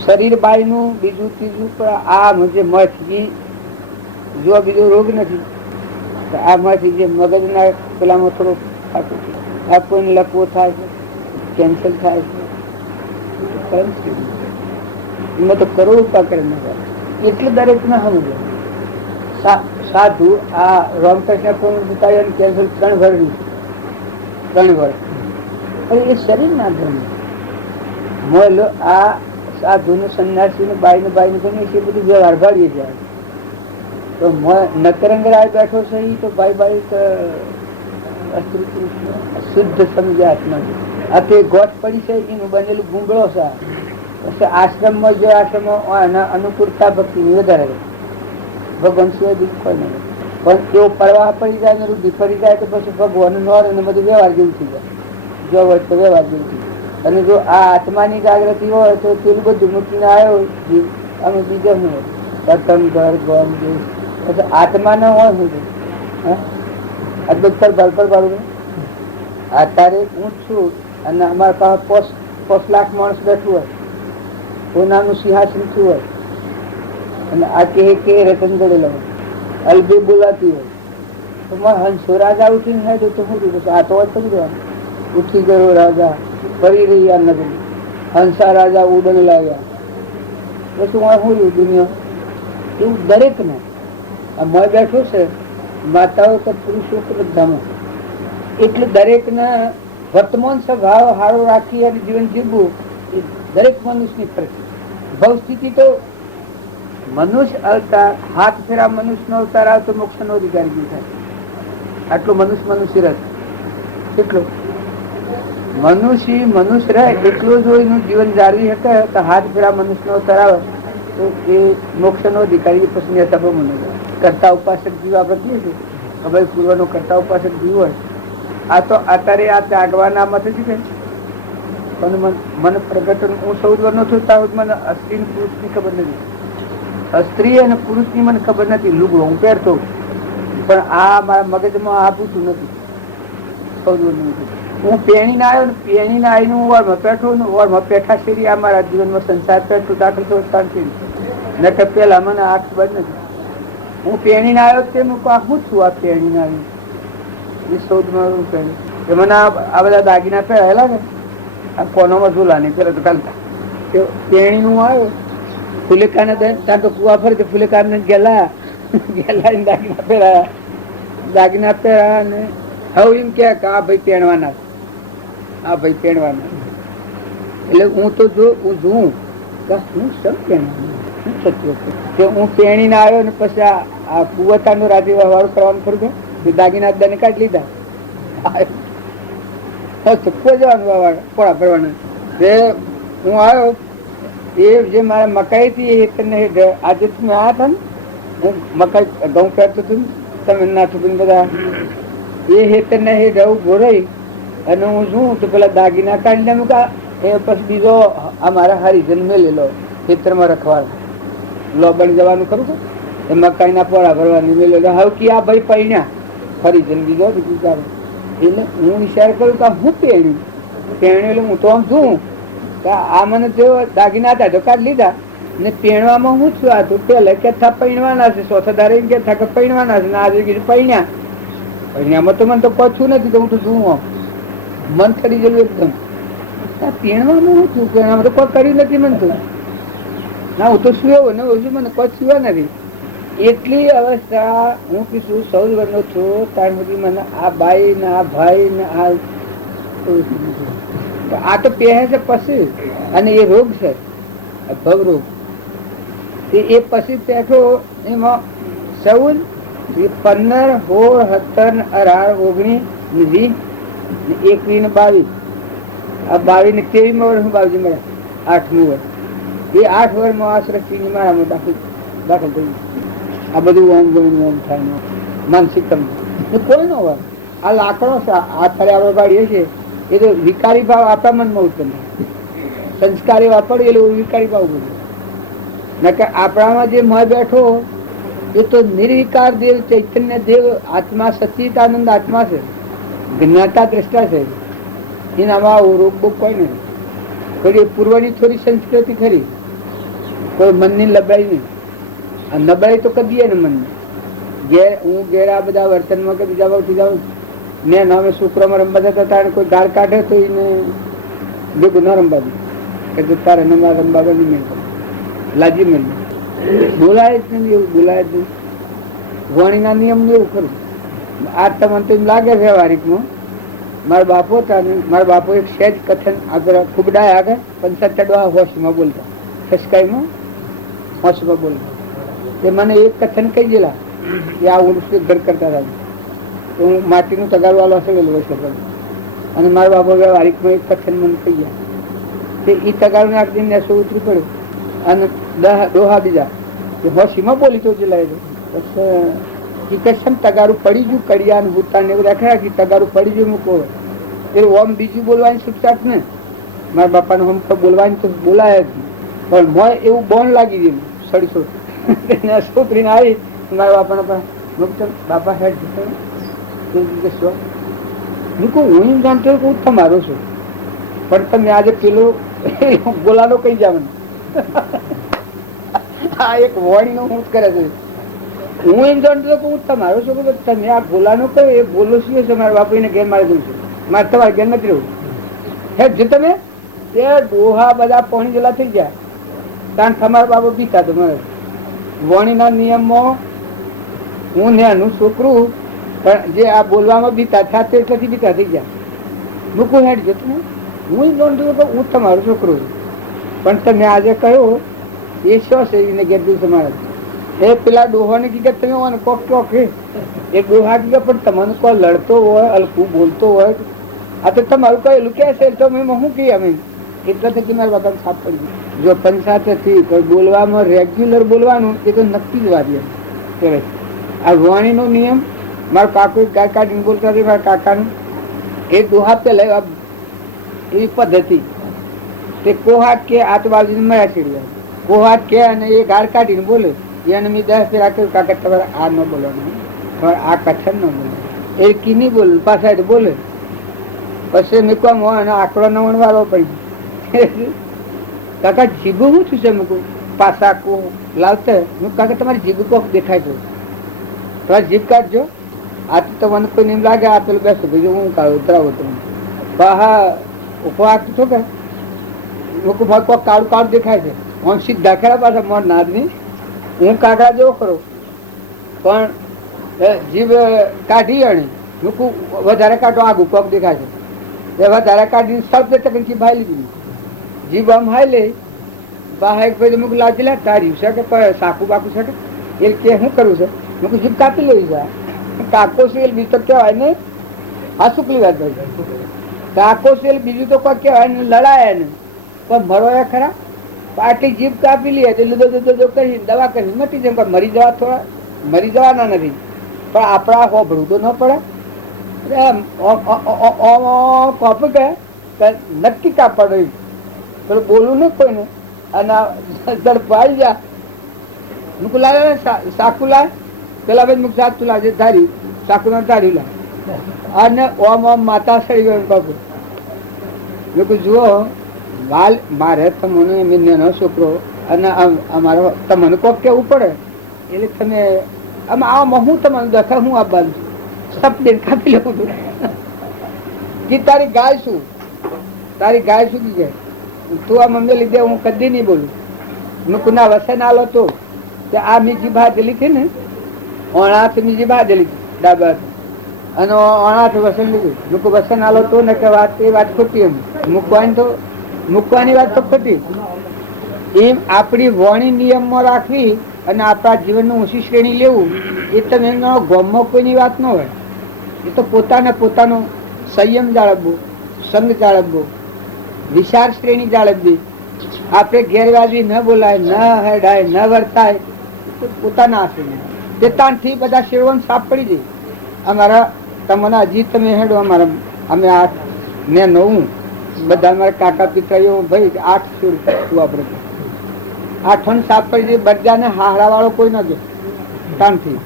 શરીર બાયનું બીજું ત્રીજું આ મજે મઠ જો બીજો રોગ નથી આ માંથી જે મગજના પેલામાં થોડો ખાતું આ કોઈને લકવો થાય છે, કેન્સર થાય છે, એમાં તો કરોડ રૂપિયા કરે એટલે દરેક ના સમજે. સાધુ આ રામકૃષ્ણ કેન્સર 3 વર્ષ 3 વર્ષ એ શરીર ના ધર્મ મોલ આ સાધુ ને સંન્યાસી ને બાઈ ને બની એ બધું વ્યવહાર ભાડીએ જાય તો નતરંગરાય બેઠો છે એ તો ભાઈ શુદ્ધ સમજ્યા આત્મા આ તે ગોઠ પડી છે એનું બનેલું ગુંગળો છે. પછી આશ્રમમાં જે આશ્રમમાં અનુકૂળતા ભક્તિ વધારે ભગવાન સિવાય બીજું કોઈ નહીં. પણ એવો પ્રવાહ પડી જાય ને રૂઢી ફરી જાય તો પછી ભગવાન નોર અને બધું વ્યવહાર જેવું થઈ જાય. જો હોય તો વ્યવહાર જેવું. અને જો આ આત્માની જાગૃતિ હોય તો પેલું બધું મૂકીને આવ્યો જીવ અમે બીજા શું હોય પ્રથમ ઘર ગમ દેશ આત્મા ના હોય શું અત્યારે હું છું અને અમારા પાસે 5 લાખ માણસ બેઠું હોય કોનાનું સિંહાસન થયું હોય અને આ કે રતન ગળેલો હોય અલબે બોલાતી હોય તો હંસો રાજા ઉઠીને હે તો શું કીધું આ તો સમજ દેવાનું ઉઠી ગયો રાજા ફરી રહ્યા નગરી હંસા રાજા ઉડન લાગ્યા પછી શું રહ્યું દુનિયા એવું દરેક ને મય બેઠું છે માતાઓ કે પુરુષો કે બધામાં એટલે દરેક ના વર્તમાન સ્વભાવ હારો રાખી અને જીવન જીવવું એ દરેક મનુષ્યની ફરજ. ભવસ્થિતિ તો મનુષ્ય અવતાર હાથ ફેરા મનુષ્ય નો અવતાર આવતો મોક્ષ નો અધિકારી થાય. આટલું મનુષ્ય રહે એટલું મનુષ્ય રહે એટલું જો એનું જીવન જાળવી શકે તો હાથ ફેરા મનુષ્ય નો અવતાર આવે તો એ મોક્ષ નો અધિકારી પછી સભો મને કરતા ઉપાસક જીવ આપણે કહીએ છીએ હવે પૂર્વ નો કરતા ઉપાસક જીવ હોય આ તો અત્યારે આ ત્યાગવાના મત છે પણ મને પ્રગટન હું 14 વર્ષનો છું ત્યાં મને સ્ત્રી પુરુષ ની ખબર નથી. સ્ત્રી અને પુરુષ ની મને ખબર નથી. લુગડો હું પહેરતો પણ આ મારા મગજમાં આ પૂછતું નથી. 14 વર્ષનું હું પેણી ના આવ્યો ને પેણી ના આવીને હું વરમાં પેઠો ને વરમાં પેઠા શેરી આ મારા જીવનમાં સંસાર પેઠો દાખલ થયો શાંતિ નકર પેલા મને આ ખબર નથી. હું પેણી ના આવ્યો તે હું શું છું આ પેણી ના આવ્યું એ 14 માં મને આ બધા દાગીના પહેરેલા ને આ કોનોમાં ઝૂલા નહીં પેલા તો ચાલતા પેણી નું આવ્યો ફુલેકાને ત્યાં તો કુવા ફરે ફુલેકાને ગેલા દાગીના પહેરાયા અને હવે એમ કે આ ભાઈ પહેરવાના એટલે હું તો જોઉં હું સબ પહેરવાનું હું પહેણી ના આવ્યો ને પછી આ કુવતા નો રાજી વાળું કરવાનું ખરું કે દાગીના દાને કાઢી લીધા ચક્કો જવાનું પોળા ભરવાના હું આવ્યો એ જે મારા મકાઈ હતી એ આજે તમે આવ્યા હતા ને હું મકાઈ ઘઉં પહેરતો હતું તમે નાથું બધા એ હેતર ને હેઠ ઉભો રહી અને હું શું તો પેલા દાગીના કાઢીને મૂકા એ પછી બીજો અમારા હરિજન મેલેલો ખેતરમાં રખવાડ લો બની જવાનું ખરું કે એ મકાઈના પોળા ભરવાની મેલેલો હવે કે આ ભાઈ પૈણ્યા હરિજન બીજો એટલે હું વિચાર કરું કે હું પહેણ્યું હું તો આમ છું કે આ મને જો દાગીના હતા તો કાઢ લીધા ને પહેણવામાં હું છું આ તો પેલા કે પૈણવાના છે ચોથાધારે કે પૈણવાના છે ને આજે કીધું પૈણ્યા પૈણામાં તો મને તો પછું નથી તો હું તો જોઉં આમ મન ખરી ગયેલું એકદમ પહેણવામાં હું છું પહેણવામાં તો કોઈ કર્યું નથી મને તો ના હું તો સુયો ને હજુ મને કોઈ સુવા નથી. એટલી અવસ્થા હું કીધું 14 વર્ષનો છું ત્યાર સુધી મને આ બાઈ ને આ ભાઈ ને આ તો પહેરે છે પછી અને એ રોગ છે ભવ રોગ એ પછી બેઠો એમાં 14, 15, 16, 17, 18, 19, 20, 21 ને 22 આ 22 ને 23 વર્ષ બાબજી મળ્યા 8મું વર્ષ એ 8 વર્ષમાં આ સૃષ્ટિની મારામાં દાખલ થઈ આ બધું ઓમ ગયું ઓમ થાય માનસિક કોઈ ન હોય આ લાકડો છે આ ફરે આપણે પાડીએ છીએ એ તો વિકારી ભાવ આપણા મનમાં ઉત્પન્ન થાય સંસ્કારી વાપરીએ એટલે વિકારી ભાવ બધું નકર આપણામાં જે મય બેઠો એ તો નિર્વિકાર દેવ ચૈતન્ય દેવ આત્મા સચિદાનંદ આત્મા છે જ્ઞાતા દ્રષ્ટા છે એનામાં રોગ બોગ કોઈ નહીં. કોઈ પૂર્વની થોડી સંસ્કૃતિ ખરી કોઈ મનની લબાઈ નહીં. આ નબળાઈ તો કદીએ ને મનની હું ઘેર આ બધા વર્તનમાં કે બીજા ભાવથી જાઉં ને અમે શુક્રમાં રમવા જતા હતા કોઈ ગાળ કાઢે તો એને ભેગું ન રમવા દે કે તારે નમા રમવા બધી નહીં લાજી મેં બોલાય જ નહીં એવું બોલાય જ નહીં. વાણીના નિયમ ને એવું ખરું આ તમને તો એમ લાગે છે વારીકમાં મારા બાપો હતા ને મારા બાપો એક સહેજ કથન આગળ ખુબડાય આગળ 75 હોશમાં બોલતા ખસકાઈમાં હોશમાં બોલતા એ મને એક કથન કહી ગયેલા કે આ ઉર્સ ઘર કરતા હતા તો હું માટીનું તગારું વાળો હસેલું હોય છે અને મારા બાપા વારીકમાં એક કથન મને કહી ગયા તે એ તગારું નાખીને નેસો ઉતરી પડ્યો અને 10 ડોહા બીજા એ હોશીમાં બોલી તો ચલાય પછી તગારું પડી ગયું કડિયા ને ભૂતા ને એવું રાખ્યા કે તગારું પડી ગયું મૂકો પેલું ઓમ બીજું બોલવાની છૂટછાટ ને મારા બાપાને હમ તો બોલવાની તો બોલાય જ પણ મોય એવું બોન લાગી ગયું સડસો છોકરીને આવી મારા બાપાને પણ બાપા હેડ શું હું કહું હું જાણતો હું તમારો છું પણ તમે આજે પેલો બોલાનો કઈ જવાનું આ એક વાણી નો હું કરે છે હું એમ જાણતો કે હું તમારો છું કે તમે આ બોલાનો કયો એ બોલો શું છે મારા બાપુ ઘેર મારે જવું છે મારે તમારે ઘેર નથી રહેવું હે જે તમે તે ડોહા બધા પાણી જેલા થઈ ગયા કારણ તમારા બાપુ પીતા તો મારે વાણીના નિયમમાં હું નાનું છોકરું પણ જે આ બોલવામાં બીતા થયા તે એટલાથી બીતા થઈ ગયા મૂકું હેડ જતો ને હું જાણતો કે હું તમારો છોકરો છું પણ તમે આજે કહ્યું એ શું છે એને ઘેર દઉં તમારા એ પેલા ડોહાને કીધે તમે કોક ચોક એ ડોહા કીધે પણ તમારું કોઈ લડતો હોય હલકું બોલતો હોય આ તો તમારું કહેલું કે છે તો મેં શું કહીએ અમે એટલા થકી મારા બાપાને સાફ પડી ગયું જો પંચાયતથી કોઈ બોલવામાં રેગ્યુલર બોલવાનું એ તો નક્કી જ વાત કહેવાય આ વાણીનો નિયમ મારા કાકુ ગાય કાઢીને બોલતા હતા મારા કાકાનું એ ડોહા પેલા એવી પદ્ધતિ તે કોહાટ કે આતબાજુ મળ્યા ચીડ્યા કોહાટ કે અને એ ગાળ કાઢીને બોલે એને મેં 10 ફેર આપ્યું કાકા તમારે આ ન બોલવાનું પણ આ કથન ન બોલે એ કી નહીં બોલે પાછા બોલે પછી મેં કહું અને આંકડો ન વણવાળો પડી કાકા જીભ શું થયું છે મેં કહું પાછા કો લાવતા મેં કાકા તમારી જીભ કોક દેખાય છે તમારી જીભ કાઢજો આ તો મને કોઈ એમ લાગે આ પેલું બેસો બીજું હું કાઢું ઉતરાવું તમે હા ઉભો આપતું છો કે કોક કાળું કાળું દેખાય છે હું સીધા ખેડા પાછા મોર નાદની હું કાકા જેવો ખરો પણ જીભ કાઢી અને મૂકું વધારે કાઢો આગું કોક દેખાય છે એ વધારે કાઢીને સબ જીભ હાઈ લીધી જીભ આમ હાઈ લે બહાર ભાઈ મૂક લાજી લે તારી છે કે સાકું બાકું છે કે એ કે શું કરવું છે મૂકું જીભ કાપી લઈ જાય કાકો સેલ બીજું તો કહેવાય ને આ શુક્લી વાત ભાઈ કાકો સેલ બીજું તો કોઈ કહેવાય ને લડાય ને પણ મરો એ ખરા પાટી જીભ કાપી લે લીધો કરી દવા કરી મટી જાય પણ મરી જવા થોડા મરી જવાના નથી પણ આપણા હોભળવું તો ન પડે કોપ કે નક્કી કાપડ રહ્યું પેલું બોલું ને કોઈને અને ઝડપ આવી જા મૂકું લાવે સાકું લાય પેલા ભાઈ મુક સાત તું લાવજે ધારી સાકું ના ધારી લાવ અને ઓમ ઓમ માતા સડી ગયો બાપુ મેં જુઓ વાલ મારે તમને મેં છોકરો અને અમારો તમને કોક કેવું પડે એટલે તમે આમાં હું તમને દેખાય હું આપવાનું છું સબ દિન કાપી લેવું છું કે તારી ગાય શું કી જાય તું આ મમ્મી લીધે હું કદી નહીં બોલું મેં કુના વસન આલો તો આ મીજી ભાજેલી હતી ને ઓણાથ મીજી ભાજેલી ડાબા અને ઓણાથ વસન લીધું મૂકું વસન આલો તો ને કે વાત એ વાત ખોટી એમ મૂકવાની વાત તો ખોટી એમ આપણી વાણી નિયમમાં રાખવી અને આપણા જીવનનું ઊંચી શ્રેણી લેવું એ તમે ગોમમાં કોઈની વાત ન હોય એ તો પોતાનો સંયમ જાળવવો સંગ જાળવવો વિચાર શ્રેણી જાળવવી આપણે ગેરવાજબી ન બોલાય ન હેડાય ન વર્તાય પોતાના આશ્રય તેતાણથી બધા શેરવન સાફ પડી જાય અમારા તમને હજી તમે હેડો અમારા અમે આ મેં નવું બધા અમારા કાકા પિતરાઈઓ ભાઈ 8 વાપરે 8 સાફ પડી જાય બરજાને હાહરા વાળો કોઈ ન ગયો તાણથી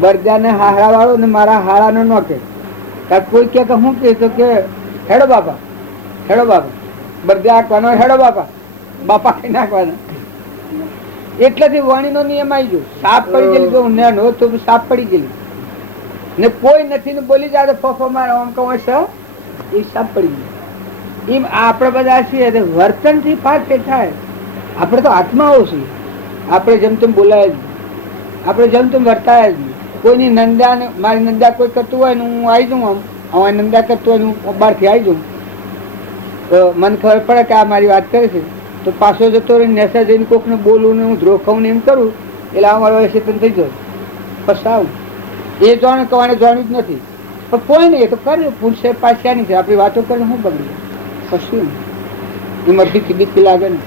બરજાને હાહરા વાળો ને મારા હારાનો ન કે કોઈ કે હું કે તો કે હેડો બાપા બરજા આંકવાનો હેડો બાપા કઈ નાખવાનો એટલેથી વાણીનો નિયમ આવી ગયો સાફ પડી ગયેલી જો નો તો સાફ પડી ગયેલી ને કોઈ નથી ને બોલી જાય ફોફો મારો આમ કહું છે એ સાફ પડી ગયું એમ આપણે બધા છીએ વર્તન થી પાછે થાય આપણે તો આત્માઓ છીએ આપણે જેમ તેમ બોલાય જ આપણે જેમ તેમ વર્તાય જ નહીં કોઈની નંદા ને મારી નંદા કોઈ કરતું હોય ને હું આવી જાઉં આમ નંદા કરતું હોય હું બહારથી આવી જાઉં તો મને ખબર પડે કે આ મારી વાત કરે છે તો પાછો જતો રહીને નેસા જઈને કોકને બોલું ને હું ધ્રોખાઉં ને એમ કરું એટલે અમારો ચેતન થઈ જાય પછાવું એ જાણ કવાને જાણ્યું જ નથી પણ કોઈ નહીં એ તો કરે પુરુષ પાછાની છે આપણી વાતો કરીને શું બગડી કશું નહીં એમાં બીકી લાગે ને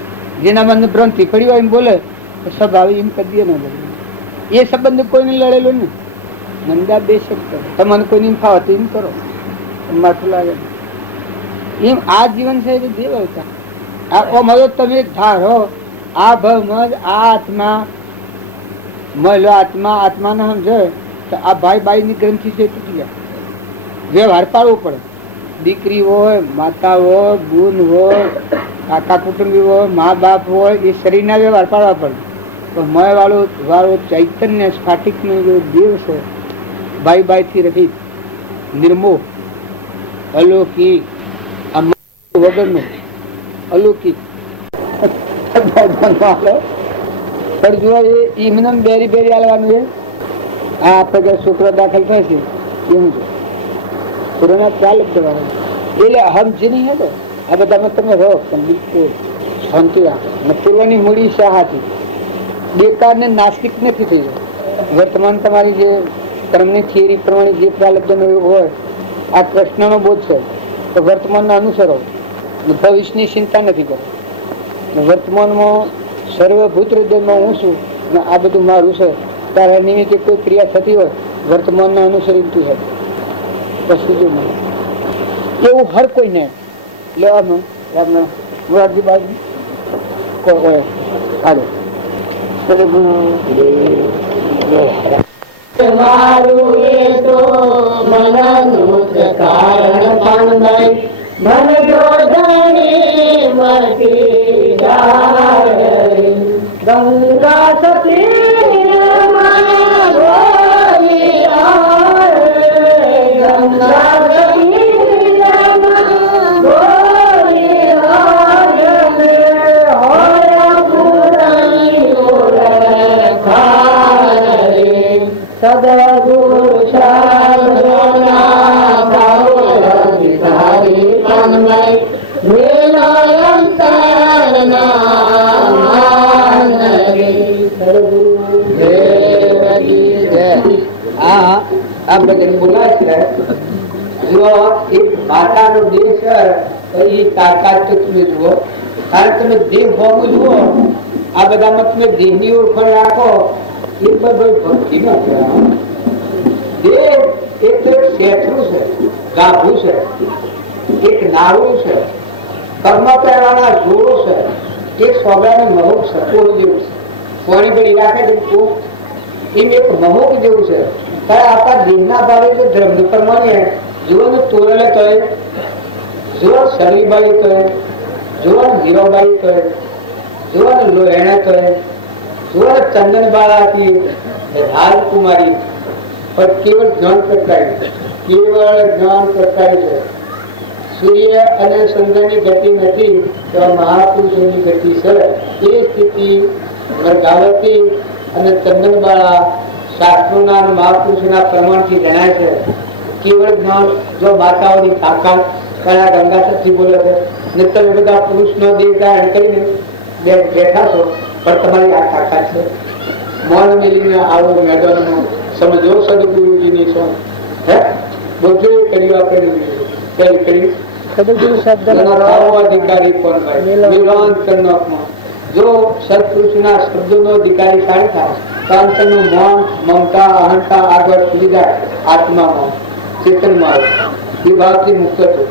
જેના મને ભ્રમથી પડી હોય એમ બોલે તો સ્વભાવ એમ કદીએ ન બગડે એ સંબંધ કોઈને લડેલો ને નંદા બે શબ્દ તમને કોઈને એમ ફાવે તો એમ કરો માથું લાગે એમ આ જીવન છે એ દેવ અવતાર. આ મળો તમે ધારો આ ભવમાં આ આત્મા મળ્યો, આત્મા આત્માને સમજે તો આ ભાઈ બાઈની ગ્રંથિ છે તૂટી જાય. વ્યવહાર પાડવો પડે. દીકરી હોય, માતા હોય, બુન હોય, કાકા કુટુંબી હોય, મા બાપ હોય, એ શરીરના વ્યવહાર પાડવા પડે. તો મય વાળો ચૈતન્ય સ્ફાટિકનો જે દેવ છે, ભાઈ બાઈથી રહિત, નિર્મોહ, અલૌકિક, વગરનો અલૌકિક પણ જો એમને બેરી બેરી આલવાનું છે. આ આપણે છોકરો દાખલ થાય છે એવું છે, છોકરાના ચાલ જ દેવાનું એટલે સમજી નહીં હતો. આ બધામાં તમે રહો પણ બિલકુલ શાંતિ રાખો. પૂર્વની મૂડી શાહાથી બેકાર ને નાસ્તિક નથી થઈ જાય. વર્તમાન તમારી જે કર્મની થિયરી પ્રમાણે જે પ્રાલબ્ધનો હોય, આ કૃષ્ણનો બોધ છે તો વર્તમાનને અનુસરો, ભવિષ્યની ચિંતા નથી કરો. વર્તમાનમાં સર્વભૂત હૃદયમાં હું છું ને આ બધું મારું છે. તારા નિમિત્તે કોઈ ક્રિયા થતી હોય વર્તમાનને અનુસરી તું છે કશું જ નહીં. એવું હર કોઈને લેવાનું. મુરારજી બાજુ આગળ મારું એ તો મનનું કારણ પણ નહીં, મન જો ધણી મટી જાય. ગંગા સતી સદગુરુ આ ભજન બોલાય છે. જો એક માતાનો દેહ છે તો એ તાકાત તમે જુઓ, કારણ તમે દેહ ભોગવું જુઓ. આ બધામાં તમે દેહની ઓળખાણ રાખો એ બધો ભક્તિ નો દેહ એક તો એક શેઠું છે, ગાભું છે, એક નાળું છે, પગમાં પહેરવાના જોડો છે, એક સોગાનું મહુક છે, કોળ જેવું છે, કોણી બળી રાખે છે એમ એક મહુક જેવું છે. આપણા દેહના ભાવે જો ધર્મ પ્રમાણે જુઓ તોરલે કહે, જુઓ શરીરબાઈ કહે, જુઓ હીરોબાઈ કહે, જુઓ લોહેણા કહે, જુઓ ચંદનબાળા હતી, રાજકુમારી, પણ કેવળ જ્ઞાન પ્રગટાય, કેવળ જ્ઞાન પ્રગટાય છે. સૂર્ય અને ચંદ્રની ગતિ નથી તો મહાપુરુષોની ગતિ છે. એ સ્થિતિ મર્ગાવતી અને ચંદનબાળા શાસ્ત્રોના અને મહાપુરુષોના પ્રમાણથી જણાય છે. કેવળ જ્ઞાન જો માતાઓની તાકાત કયા ગંગા સતી બોલે છે ને તમે બધા પુરુષનો દેહ ધારણ કરીને બેઠા છો, પણ તમારી આ તાકાત છે. મૌન મેળીને આવો મેદાનમાં સમજો સદગુરુજીની છો. હે બધું કર્યું આપણે કરી સદગુરુ શબ્દ અધિકારી કોણ ભાઈ નિરાંત કરનામાં જો સત્પુરુષના શબ્દોનો અધિકારી કાઢી થાય તો અંતરનું મૌન, મમતા, અહંતા આગળ સુધી જાય. આત્મામાં, ચેતનમાં વિભાગથી મુક્ત છે.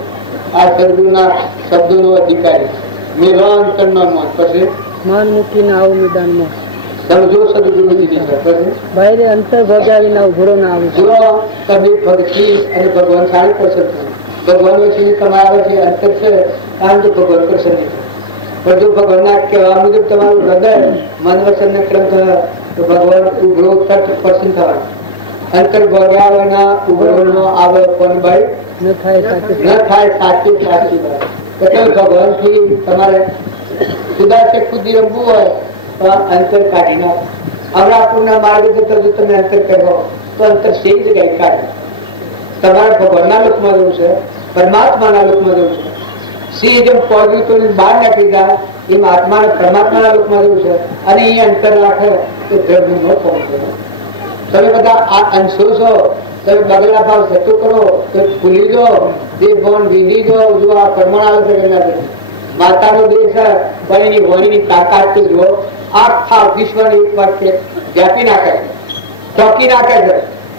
આ સદગુરુના શબ્દોનો અધિકારી નિરાંતરના મૌન. પછી માન મૂકીને આવું મેદાનમાં સમજો સદગુરુજીની પછી ભાઈ અંતર ભગાવીને ઉભરો ના આવું. જો તમે ભક્તિ અને ભગવાન સારી પસંદ ભગવાન વિશે તમારે છે અંતર છે, કારણ કે ભગવાન પ્રસન્ન છે. પણ જો ભગવાનના કહેવા મુજબ તમારું હૃદય મન વચન ક્રમ તો ભગવાન ઉભરો પ્રસન્ન થવાનું. અંતર ભગાવવાના ઉભરો આવે પણ ભાઈ ન થાય સાચી વાત. ભગવાન થી તમારે જુદા છે ખુદી રમવું હોય તો અંતર કાઢી નાખો. અમરાપુરના માર્ગ જતા જો તમે અંતર કરો તો અંતર સેજ જગ્યાએ કાઢે. તમારે ભગવાનના લોકમાં જવું છે, પરમાત્માના લોકમાં જવું છે. સિંહ જેમ પહોંચ્યું તો બહાર નાખી ગયા એમ આત્માને પરમાત્માના લોકમાં જવું છે. અને એ અંતર રાખે તો ધર્મ ન પહોંચે. તમે બધા આ અંશો છો, તમે બગલા ભાવ જતો કરો તો ભૂલી દો, દેહ ભવન વિંધી દો. જો આ પરમાણ આવે છે માતાનો દેહ છે પણ એની વણીની તાકાત તો જુઓ. આખા વિશ્વને એક વાક્ય વ્યાપી નાખે છે, ચોકી નાખે છે,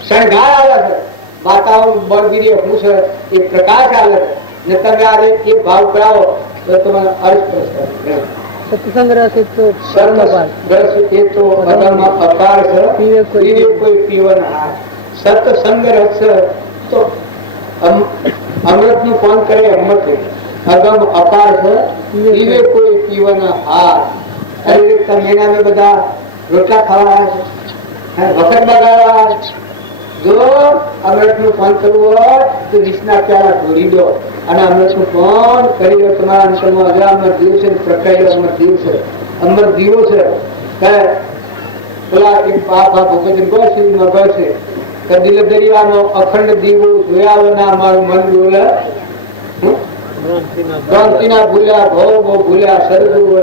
શણગાર આવે છે. વાતાવરણ બળવીર્ય હું છે એ પ્રકાશ આવે ને તમે આજે એ ભાવ કરાવો તો તમારે અર્થ પડશે. સત્સંગ રસ એ તો રસ એ તો અગમ અપાર છે, પીવે કોઈ પીવનહાર. સત્સંગ રસ તો અમૃત નું પાન કરે અમૃત અગમ અપાર છે, પીવે કોઈ પીવનહાર. આવી રીતે મહિના મેં બધા રોટલા ખાવા વખત બગાડવા. જો અમૃત નું પાન કરવું હોય તો વિષના પ્યાલા ઢોળી દો અને અમૃત નું પાન કરી દો. તમારા અંતરમાં હજુ અમર જીવ છે, પ્રકાય અમર જીવ છે, અમર જીવો છે. પેલા એક બાપા ભગવતી ગોશીમાં કહે છે કે દિલ દરિયાનો અખંડ દીવો જોયા વિના મારું મન ડોલે. ક્રાંતિના ભૂલ્યા ભવ ભૂલ્યા સરગુરુ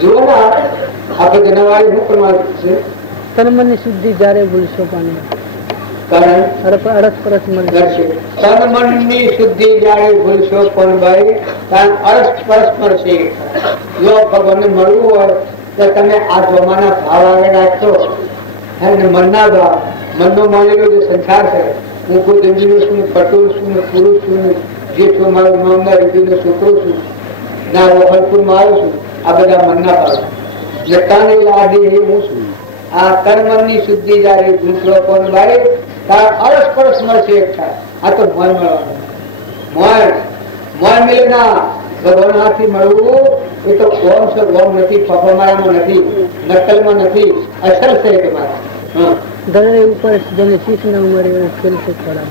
જુઓ ના આપણે જનાવાળી શું પ્રમાણ છે. તન મનની શુદ્ધિ જ્યારે ભૂલશો પામે કારણ અરસપરસ મળશે. તન મનની શુદ્ધિ જ્યારે ભૂલશો પણ ભાઈ કારણ અરસપરસ મળશે. જો ભગવાનને મળવું હોય તો તમે આ જમાના ભાવ આગળ રાખશો અને મનના ભાવ મનનો માનેલો જે સંસાર છે. હું કોઈ દંડીનો છું, પટોળ છું, પુરુષ છું, જે છું મારું નામના રીતિનો છોકરો છું, ના વહલપુરમાં આવ્યો છું. આ બધા મનના ભાવ નટાને લાદે એ હું છું. આ કર્મની શુદ્ધિ જયારે ભૂલશો પણ ભાઈ તાર અરસપરસ મળશે એકઠા. આ તો મોય મળવાનું મોય મિલે ના ભગવાન હાથથી મળવું એ તો ઓમ છે. ઓમ નથી, ફફમારામાં નથી, નકલમાં નથી, અસર છે તમારા. દરે ઉપર જેને શીશ ન મળે એવું ખેલ છે ખોડા.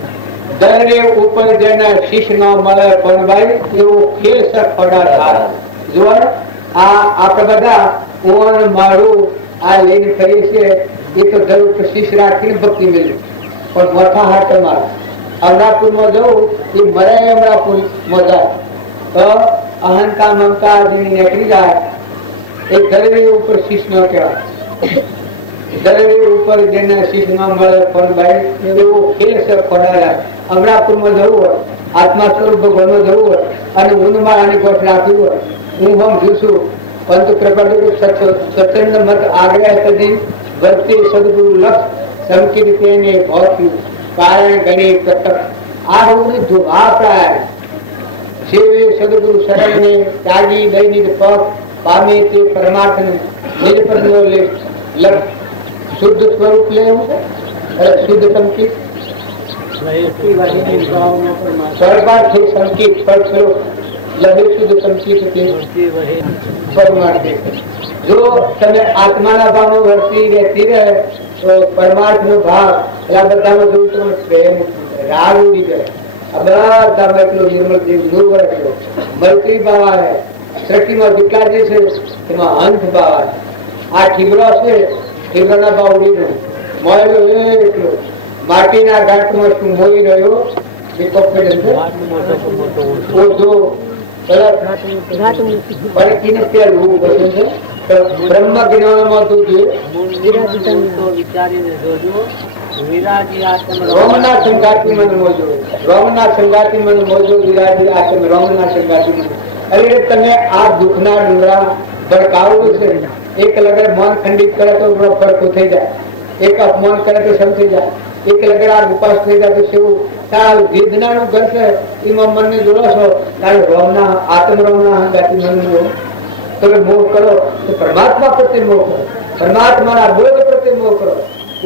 દરે ઉપર જેને શીશ ન મળે પણ ભાઈ એવો ખેલ છે ખોડા થાય. જો આપણે બધા ઓન મારું આ લઈને કરીએ છીએ એ તો જરૂર શીશ રાખીને ભક્તિ મેળવી પણ મોટા હાથ મારે. અમરાપુરમાં જવું એ મરાય અમરાપુરમાં જાય તો અહંકાર મમતા નીકળી જાય. એ દરે ઉપર શીશ ન કહેવાય. દરે ઉપર જેને શીશ ન મળે પણ ભાઈ એવો ખેલ છે ખોડાયા. અમરાપુરમાં જવું હોય, આત્મા સ્વરૂપ ભગવાનનો જવું હોય અને ઊંધમાં આની ગોઠ રાખવી હોય, હું હમ જોશું પરંતુ કૃપા સત્સંગ મત આગ્રહ કદી વર્તે સદગુરુ લક્ષ સંકિત તેને ભોખ્યું કારણ ગણી પ્રકટ. આ રોગની ધોવા પ્રાય સેવે સદગુરુ શરણને ત્યાગી દૈનિક પગ પામે તે પરમાર્થને નિજ પરનો લક્ષ શુદ્ધ સ્વરૂપ લેવું છે. શુદ્ધ સંકિત સર્વાર્થી સંકિત પર સ્વરૂપ લહે શુદ્ધ સંકિત પરમાર્થ. જો તમે આત્માના ભાવમાં વર્તી રહેતી રહે તો પરમાર્થ નો ભાવ આ બધામાં જોયું તમને પ્રેમ રાગ ઉડી જાય. આ બધામાં એટલો નિર્મળ દેવ દૂર રાખ્યો. મૈત્રી ભાવ આવે. સૃષ્ટિમાં જેટલા જે છે એમાં અંત ભાવ આવે. આ ઠીબરો છે, ઠીબરાના ભાવ ઉડી ગયો. મોયેલો એટલો માટીના ઘાટમાં શું મોઈ રહ્યો એ કોન્ફિડન્સ ઓછો બ્રહ્મ જ્ઞાનમાં તો રોમના સંગાતી મન મોજો, રોમના સંગાતી મન મોજો વિરાજી આશ્રમ રોમના સંગાતી મન. અરે તમે આ દુઃખના ડુંગરા ભડકાવવું છે. એક લગર મન ખંડિત કરે તો ફરતું થઈ જાય, એક અપમાન કરે તો સમજી જાય, એક લગર આ ઉપાસ થઈ જાય તો સેવું તારું વેદનાનું ઘર છે એમાં મનને જોડો છો. તારું રોમના આત્મરોમના સંગાતી મન તમે મોહ કરો તો પરમાત્મા પ્રત્યે મોહ કરો, પરમાત્માના બોધ પ્રત્યે મોહ કરો.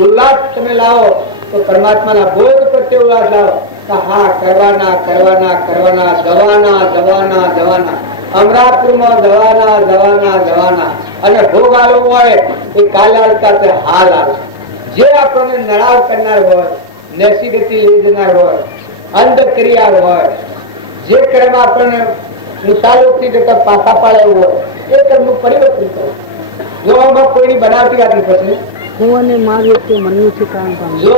ઉલ્લાસ તમે લાવો તો પરમાત્માના બોધ પ્રત્યે ઉલ્લાસ લાવો. હા કરવાના કરવાના કરવાના દવાના દવાના દવાના અમરાપુરમાં દવાના દવાના દવાના અને ભોગ આલો હોય એ કાલે આવતા હાલ આવે. જે આપણને નડાવ કરનાર હોય, નૈસી ગતિ લઈ જનાર હોય, અંધ ક્રિયા હોય, જે કર્મ આપણને મુસાલોથી જતા પાછા પાડે એવું હોય એ કર્મનું પરિવર્તન કરો. જો આમાં કોઈની બનાવટી આપણી પછી હું અને મારું તે મનનું ઠેકાણ પામે. જો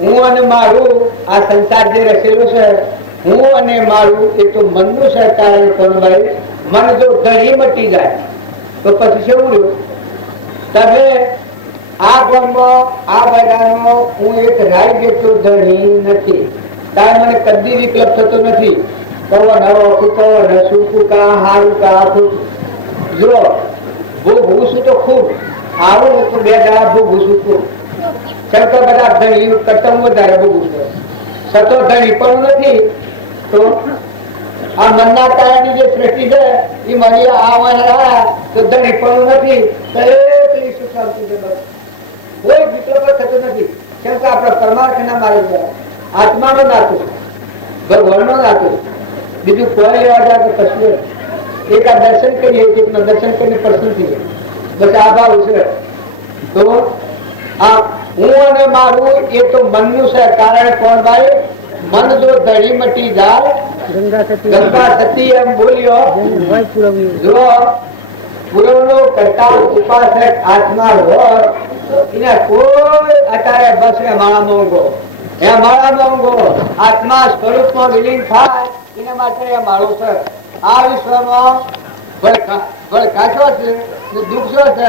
હું અને મારું આ સંસાર જે રચેલો છે, હું અને મારું એ તો મનનું છે. કારણ કોણ ભાઈ મન જો ધણી મટી જાય તો પછી શું રહ્યું? તમે આ ગામમાં આ બજારમાં હું એક રાઈ જેટલો ધણી નથી, તારે મને કદી વિકલ્પ થતો નથી. કહો નવો કૂકો નસુકું કા હારું કા આખું જો ભૂસું તો ખૂબ આવું તો બે દાડા ભૂસું ખૂબ શંકર બધા ધણી કરતા વધારે ભોગવું છે. સતો ધણી પણ નથી તો આ મનના કારણની જે સૃષ્ટિ છે એ મળી આ તો ધણી પણ નથી તો એટલી સુખ શાંતિ છે. બસ કોઈ વિકલ્પ થતો નથી. કેમ કે આપણા પરમાર્થ ના માર્ગ આત્માનો નાતો ભગવાનનો નાતો બીજું કોઈ લેવા જાય તો કશું એક આ દર્શન કરીએ દર્શન કરીને પ્રસન્ન થઈ જાય. બસ આ ભાવ છે. તો આ હું અને મારું એ તો મનનું છે. કારણ કોણ ભાઈ? મન જો ધણી મટી જાય ગંગા સતી એમ બોલ્યો જો પુરવનો કરતા ઉપાસક આત્મા હોય એને કોઈ અત્યારે બસ એ માળા મોંઘો આત્મા સ્વરૂપમાં વિલીન થાય એના માટે એ માળો છે. આ વિશ્વમાં ભડકાશો છે દુઃખ શું છે?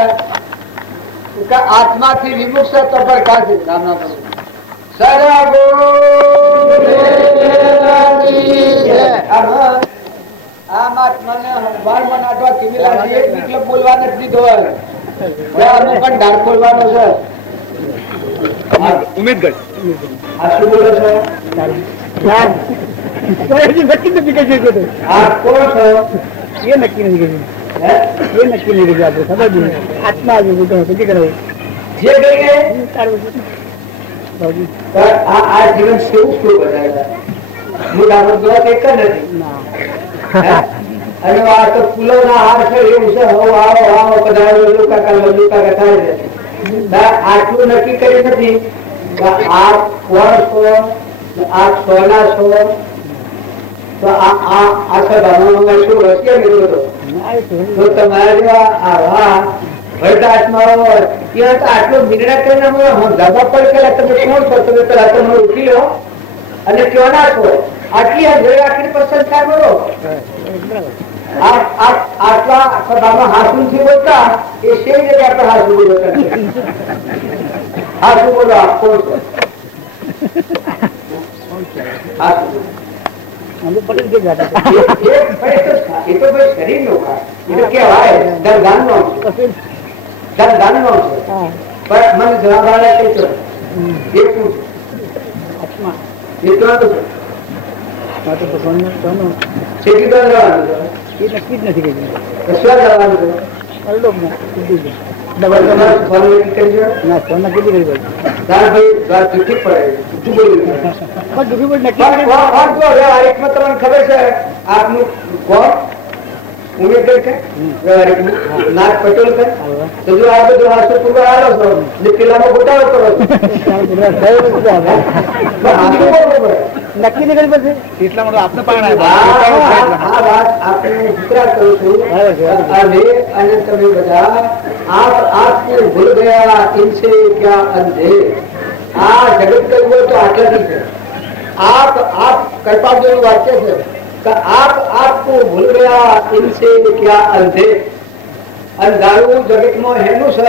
આત્માથી વિમુખ છે તો ભડકા છે. રામના પ્રભુ બોલવા નથી દીધો ડાળ ખોલવાનો છે. ઉમેદગઢ આ શું બોલે છે? નક્કી નથી કહી શકતો. આ કોણ છો? એ નક્કી નથી કહી એ નક્કી નહીં કહી આપણે ખબર નહીં. આત્મા આવી પછી કરાવું જે કહીએ આ જીવન શું શું બધાય મોટા એક જ નથી. અને આ તો ફૂલો ના હાર છે એવું છે. આવો આવો પધારો આટલું નક્કી કરી નથી. આ કોણ છો? આ સોના છો? તો આ સભામાં શું રસ્યા નીકળ્યો તો તમારા જેવા આવા આત્માઓ હોય ત્યાં તો આટલો નિર્ણય કરીને ધાબા પર કે તમે કોણ છો? તમે પેલા તમે ઉઠી લો અને ક્યોના છો? આટલી આખી પસંદ કરો. આટલા સભામાં હાસું થી બોલતા એ સેમ જગ્યા પર હાસું બોલતા હાસું બોલો આપ કોણ છો? એ તો ભાઈ શરીર નો કેવાય ધનધાન નો ધનધાન નો છે. પણ મને જવાબ આવે એ શું છે? એ તો નક્કી જ નથી કહ્યું. શું જવાનું છે? ખબર છે આપનું કોણ ઉમેદગઢ છે નાથ પટેલ છે. તો જો આ બધું હાસ્ય પૂર્વ આવ્યો છો ને પેલામાં ગોટાળો કરો છો નક્કી નહીં કરી પડશે. એટલા માટે આપને પણ આ વાત આપણે વિચાર કરું છું. અને તમે બધા આપને ભૂલ ગયા ઇનસે ક્યાં અંધે. આ જગત કરવું હોય તો આટલાથી છે. આપ કૃપાળુનું વાક્ય છે કે આપકો ભૂલ ગયા ઇનસે ક્યાં અંધે. અંધારું જગતમાં હેનું છે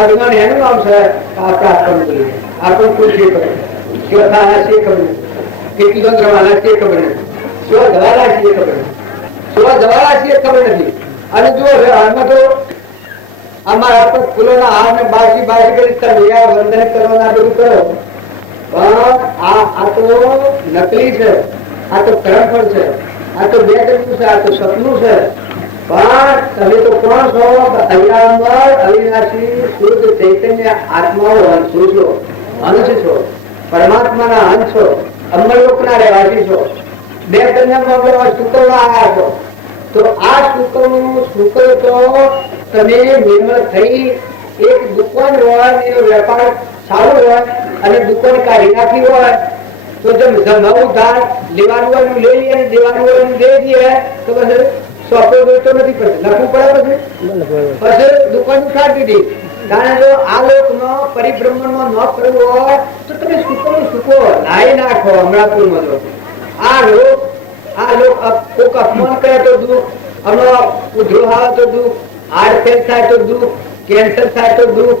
અજ્ઞાન હેનું નામ છે. આપણે આપણને ભૂલી આપણને કોઈ છે ખબર કેવા થાય છે ખબર નથી. કેટલી ચંદ્રવાના છે ખબર નથી. શું જવાના છે ખબર નથી. શું જવાના છે ખબર નથી. અને જો હાલમાં તો અમારા પર ફૂલોના હાર ને બાજી કરી વંદન કરવાના બધું કરો. પણ આ તો નકલી છે. આ તો કરમફળ છે. આ તો બે ગણનું છે. આ તો સપનું છે. પણ તમે તો કોણ છો? અવિનામર અવિનાશી શુદ્ધ ચૈતન્ય આત્માઓ અંશો છો. અંશ છો. પરમાત્માના અંશ છો. અમરલોકના રહેવાસી છો. બે કન્યામાં શુક્રમાં આવ્યા છો. તો આ શુક્રનું શુક્ર તો તમે નિર્મળ થઈ એક દુકાન હોય એનો વેપાર સારો હોય અને દુકાન કાઢી નાખી હોય તો જેમ નવું ધાર લેવાનું હોય લઈ લઈએ અને દેવાનું હોય દે દઈએ તો પછી સોંપો તો નથી પડે લખવું પડે પછી દુકાન કાઢી દીધી. કારણ જો આ લોકનો પરિભ્રમણમાં ન કરવું હોય તો તમે શુક્રનું શુકો લાવી નાખો. અમરાપુરમાં જો આ લોક કોક અપમાન કરે તો દુઃખ, હમણાં ઉધરો આવે તો દુઃખ, હાર્ટ થાય તો દુઃખ, કેન્સર થાય તો દુઃખ,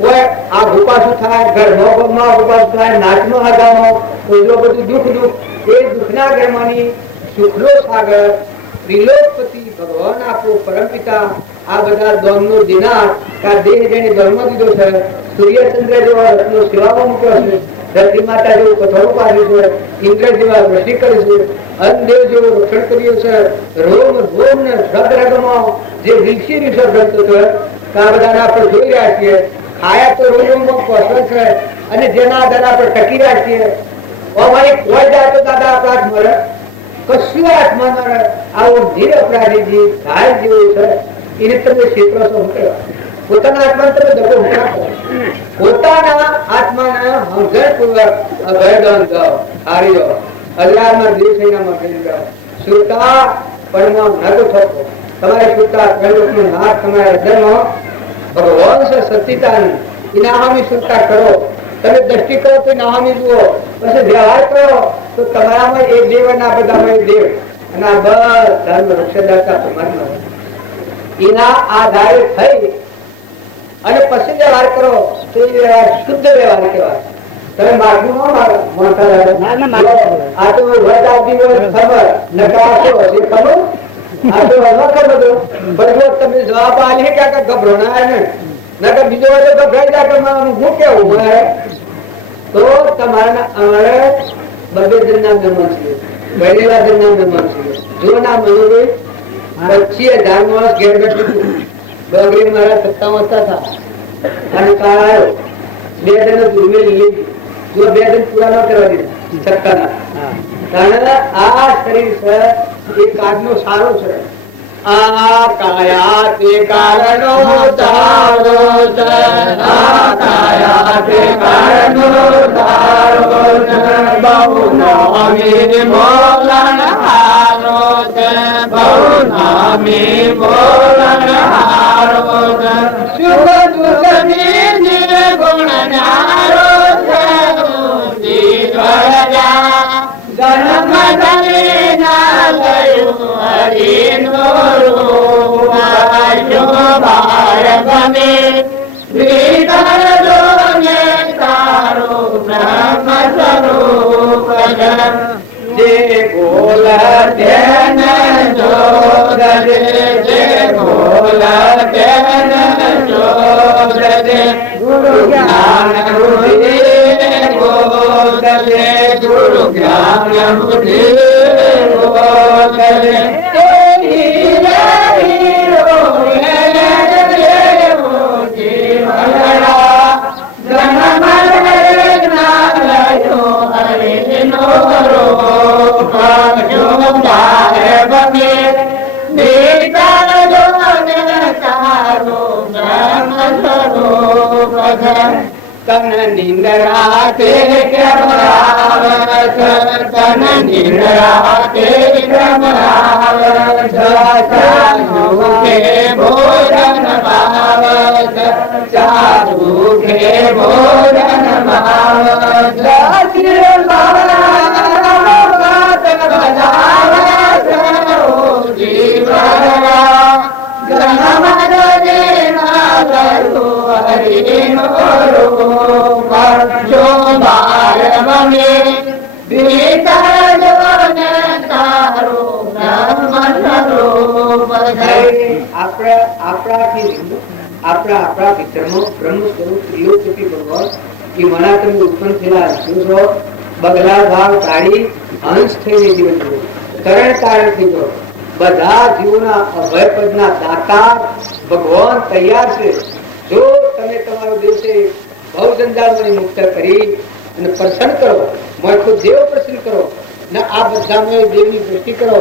કોઈ આ ભૂપાસું થાય, ઘરમાં ભૂપાસું થાય, નાચમાં હગામાં ઉધરો બધું દુઃખ. એ દુઃખના ઘરમાંની સુખનો સાગર ત્રિલોકપતિ ભગવાન આપણો પરમપિતા આ બધા દોમનો દિનાર દેહ જેને ધર્મ દીધો છે સૂર્યચંદ્ર જેવા રત્નો સેવામાં મૂક્યો છે, ધરતી માતા જેવું કથોરું પાડ્યું છે, ઇન્દ્ર જેવા વૃષ્ટિ કરી છે, અન્નદેવ જેવું રક્ષણ કર્યું છે, રોમ રોમ ને રગ રગમાં જે વિકસી રહ્યું છે ગ્રંથો છે, આ બધાને આપણે જોઈ રહ્યા છીએ. આયા તો રોગમાં પહોંચે છે અને જેના આધારે આપણે ટકી રહ્યા છીએ. અમારી કોઈ જાતો દાદા આપણા હાથ મળે, કશું હાથમાં ન રહે. આવો ધીર અપરાધી ઘાય જેવું છે એને તમે ક્ષેત્રો છો પોતાના આત્મા તમે દગો પોતાના આત્માના હંગરપૂર્વક અભયદાન જાઓ, હારી જાઓ, અલ્લાહના દિવસેનામાં કરી જાઓ. સુરતા પરમામ નગો થકો તમારે સુરતા પ્રયોગનો નાશ તમારા હૃદયમાં ભગવાન છે સતીતાન ઇનામી સુરતા કરો. તમે દ્રષ્ટિ કરો તો નામી જુઓ, પછી વ્યવહાર કરો તો તમારામાં એક દેવ અને આ બધામાં એક દેવ અને આ બધા રક્ષણદાતા પરમાત્મા એના આધારે થઈ અને પછી વ્યવહાર કરો તો એ વ્યવહાર શુદ્ધ વ્યવહાર કહેવાય. તમે માગવું ન માગો આ તો વધ આપી ખબર નકાશો એ ખબર આ તો ખબર બધો તમે જવાબ આલી કે ગભરાણા ને નકર બીજો બધો ગભરાઈ જાય હું કેવું તો તમારા અમારે બધે જણના મહેમાન છે, ભણેલા જણના મહેમાન છે. જો ના મળે 25,000 માણસ ઘેર બેઠું ડોગરી મારા સત્તામાં હતા અને કાળ આવ્યો 2 જણ ધૂમે લીધી. જો 2 જણ પૂરા ન કરવા દીધા સત્તાના કારણ આ શરીર છે એ કાળનો સારો છે. આ કાયા તે કારણો તારો છે, આ કાયા તે કારણો તારો છે, બહુ નામી બોલણ હારો છે, બહુ નામી બોલણ હારો છે, શુભ દુઃખની નિર્ગુણ ન્યારો છે, જીવયા જન્મ ધરી ના લયું હરિનો રૂપ બાર ગમે ભીતર જોને તારો બ્રહ્મ સ્વરૂપ જે બોલ તેને જોગજે, જે બોલ તેને જોગજે, ગુરુ જ્ઞાન બુદ્ધિ બોગજે, ગુરુ જ્ઞાન બુદ્ધિ બોગજે. તન નિંદરા તે ક્રમરાવત, તન નિંદરા તે ક્રમરાવત, ચારુ કે ભોજન ભાવત, ચારુ કે ભોજન ભાવત, આપણા ભીતરનો બ્રહ્મ સ્વરૂપ ત્રિલોચતી ભગવાન એ મનાતમ ઉત્પન્ન થયેલા હંસો બગલા ભાવ કાઢી હંસ થઈને જીવન જીવો, કરણ કારણ થઈ ગયો. બધા જીવોના અભયપદના દાતા ભગવાન તૈયાર છે. જો તમે તમારો દિવસે ભવ જંજાળમાંથી મુક્ત કરી અને પ્રસન્ન કરો, મોટો દેવ પ્રસન્ન કરો ને આ બધામાં દેવની દ્રષ્ટિ કરો.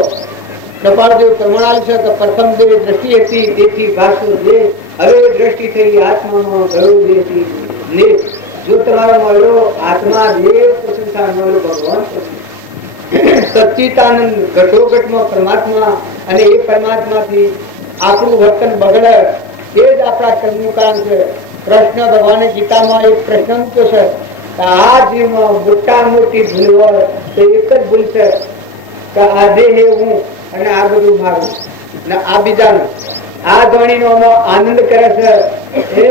કપાળદેવ પ્રમાણ છે તો પ્રથમ દેવ દ્રષ્ટિ હતી તેથી ભાષો દેવ, હવે દ્રષ્ટિ થઈ આત્મામાં ગયો દેહથી ને. જો તમારો મળ્યો આત્મા દેવ પ્રશંસા મળ્યો ભગવાન સચ્ચિતાનંદ ઘટોઘટમાં પરમાત્મા અને એ પરમાત્માથી આપણું વર્તન બગડે એ જ આપણા કર્મનું કારણ છે. કૃષ્ણ ભગવાને ગીતામાં એક પ્રશ્ન મૂક્યો છે કે આ જીવમાં મોટા મોટી ભૂલ હોય તો એક જ ભૂલ છે કે આ દેહ હું અને આ બધું મારું ને આ બીજાનું. આ ધોણીનો આનંદ કરે છે એ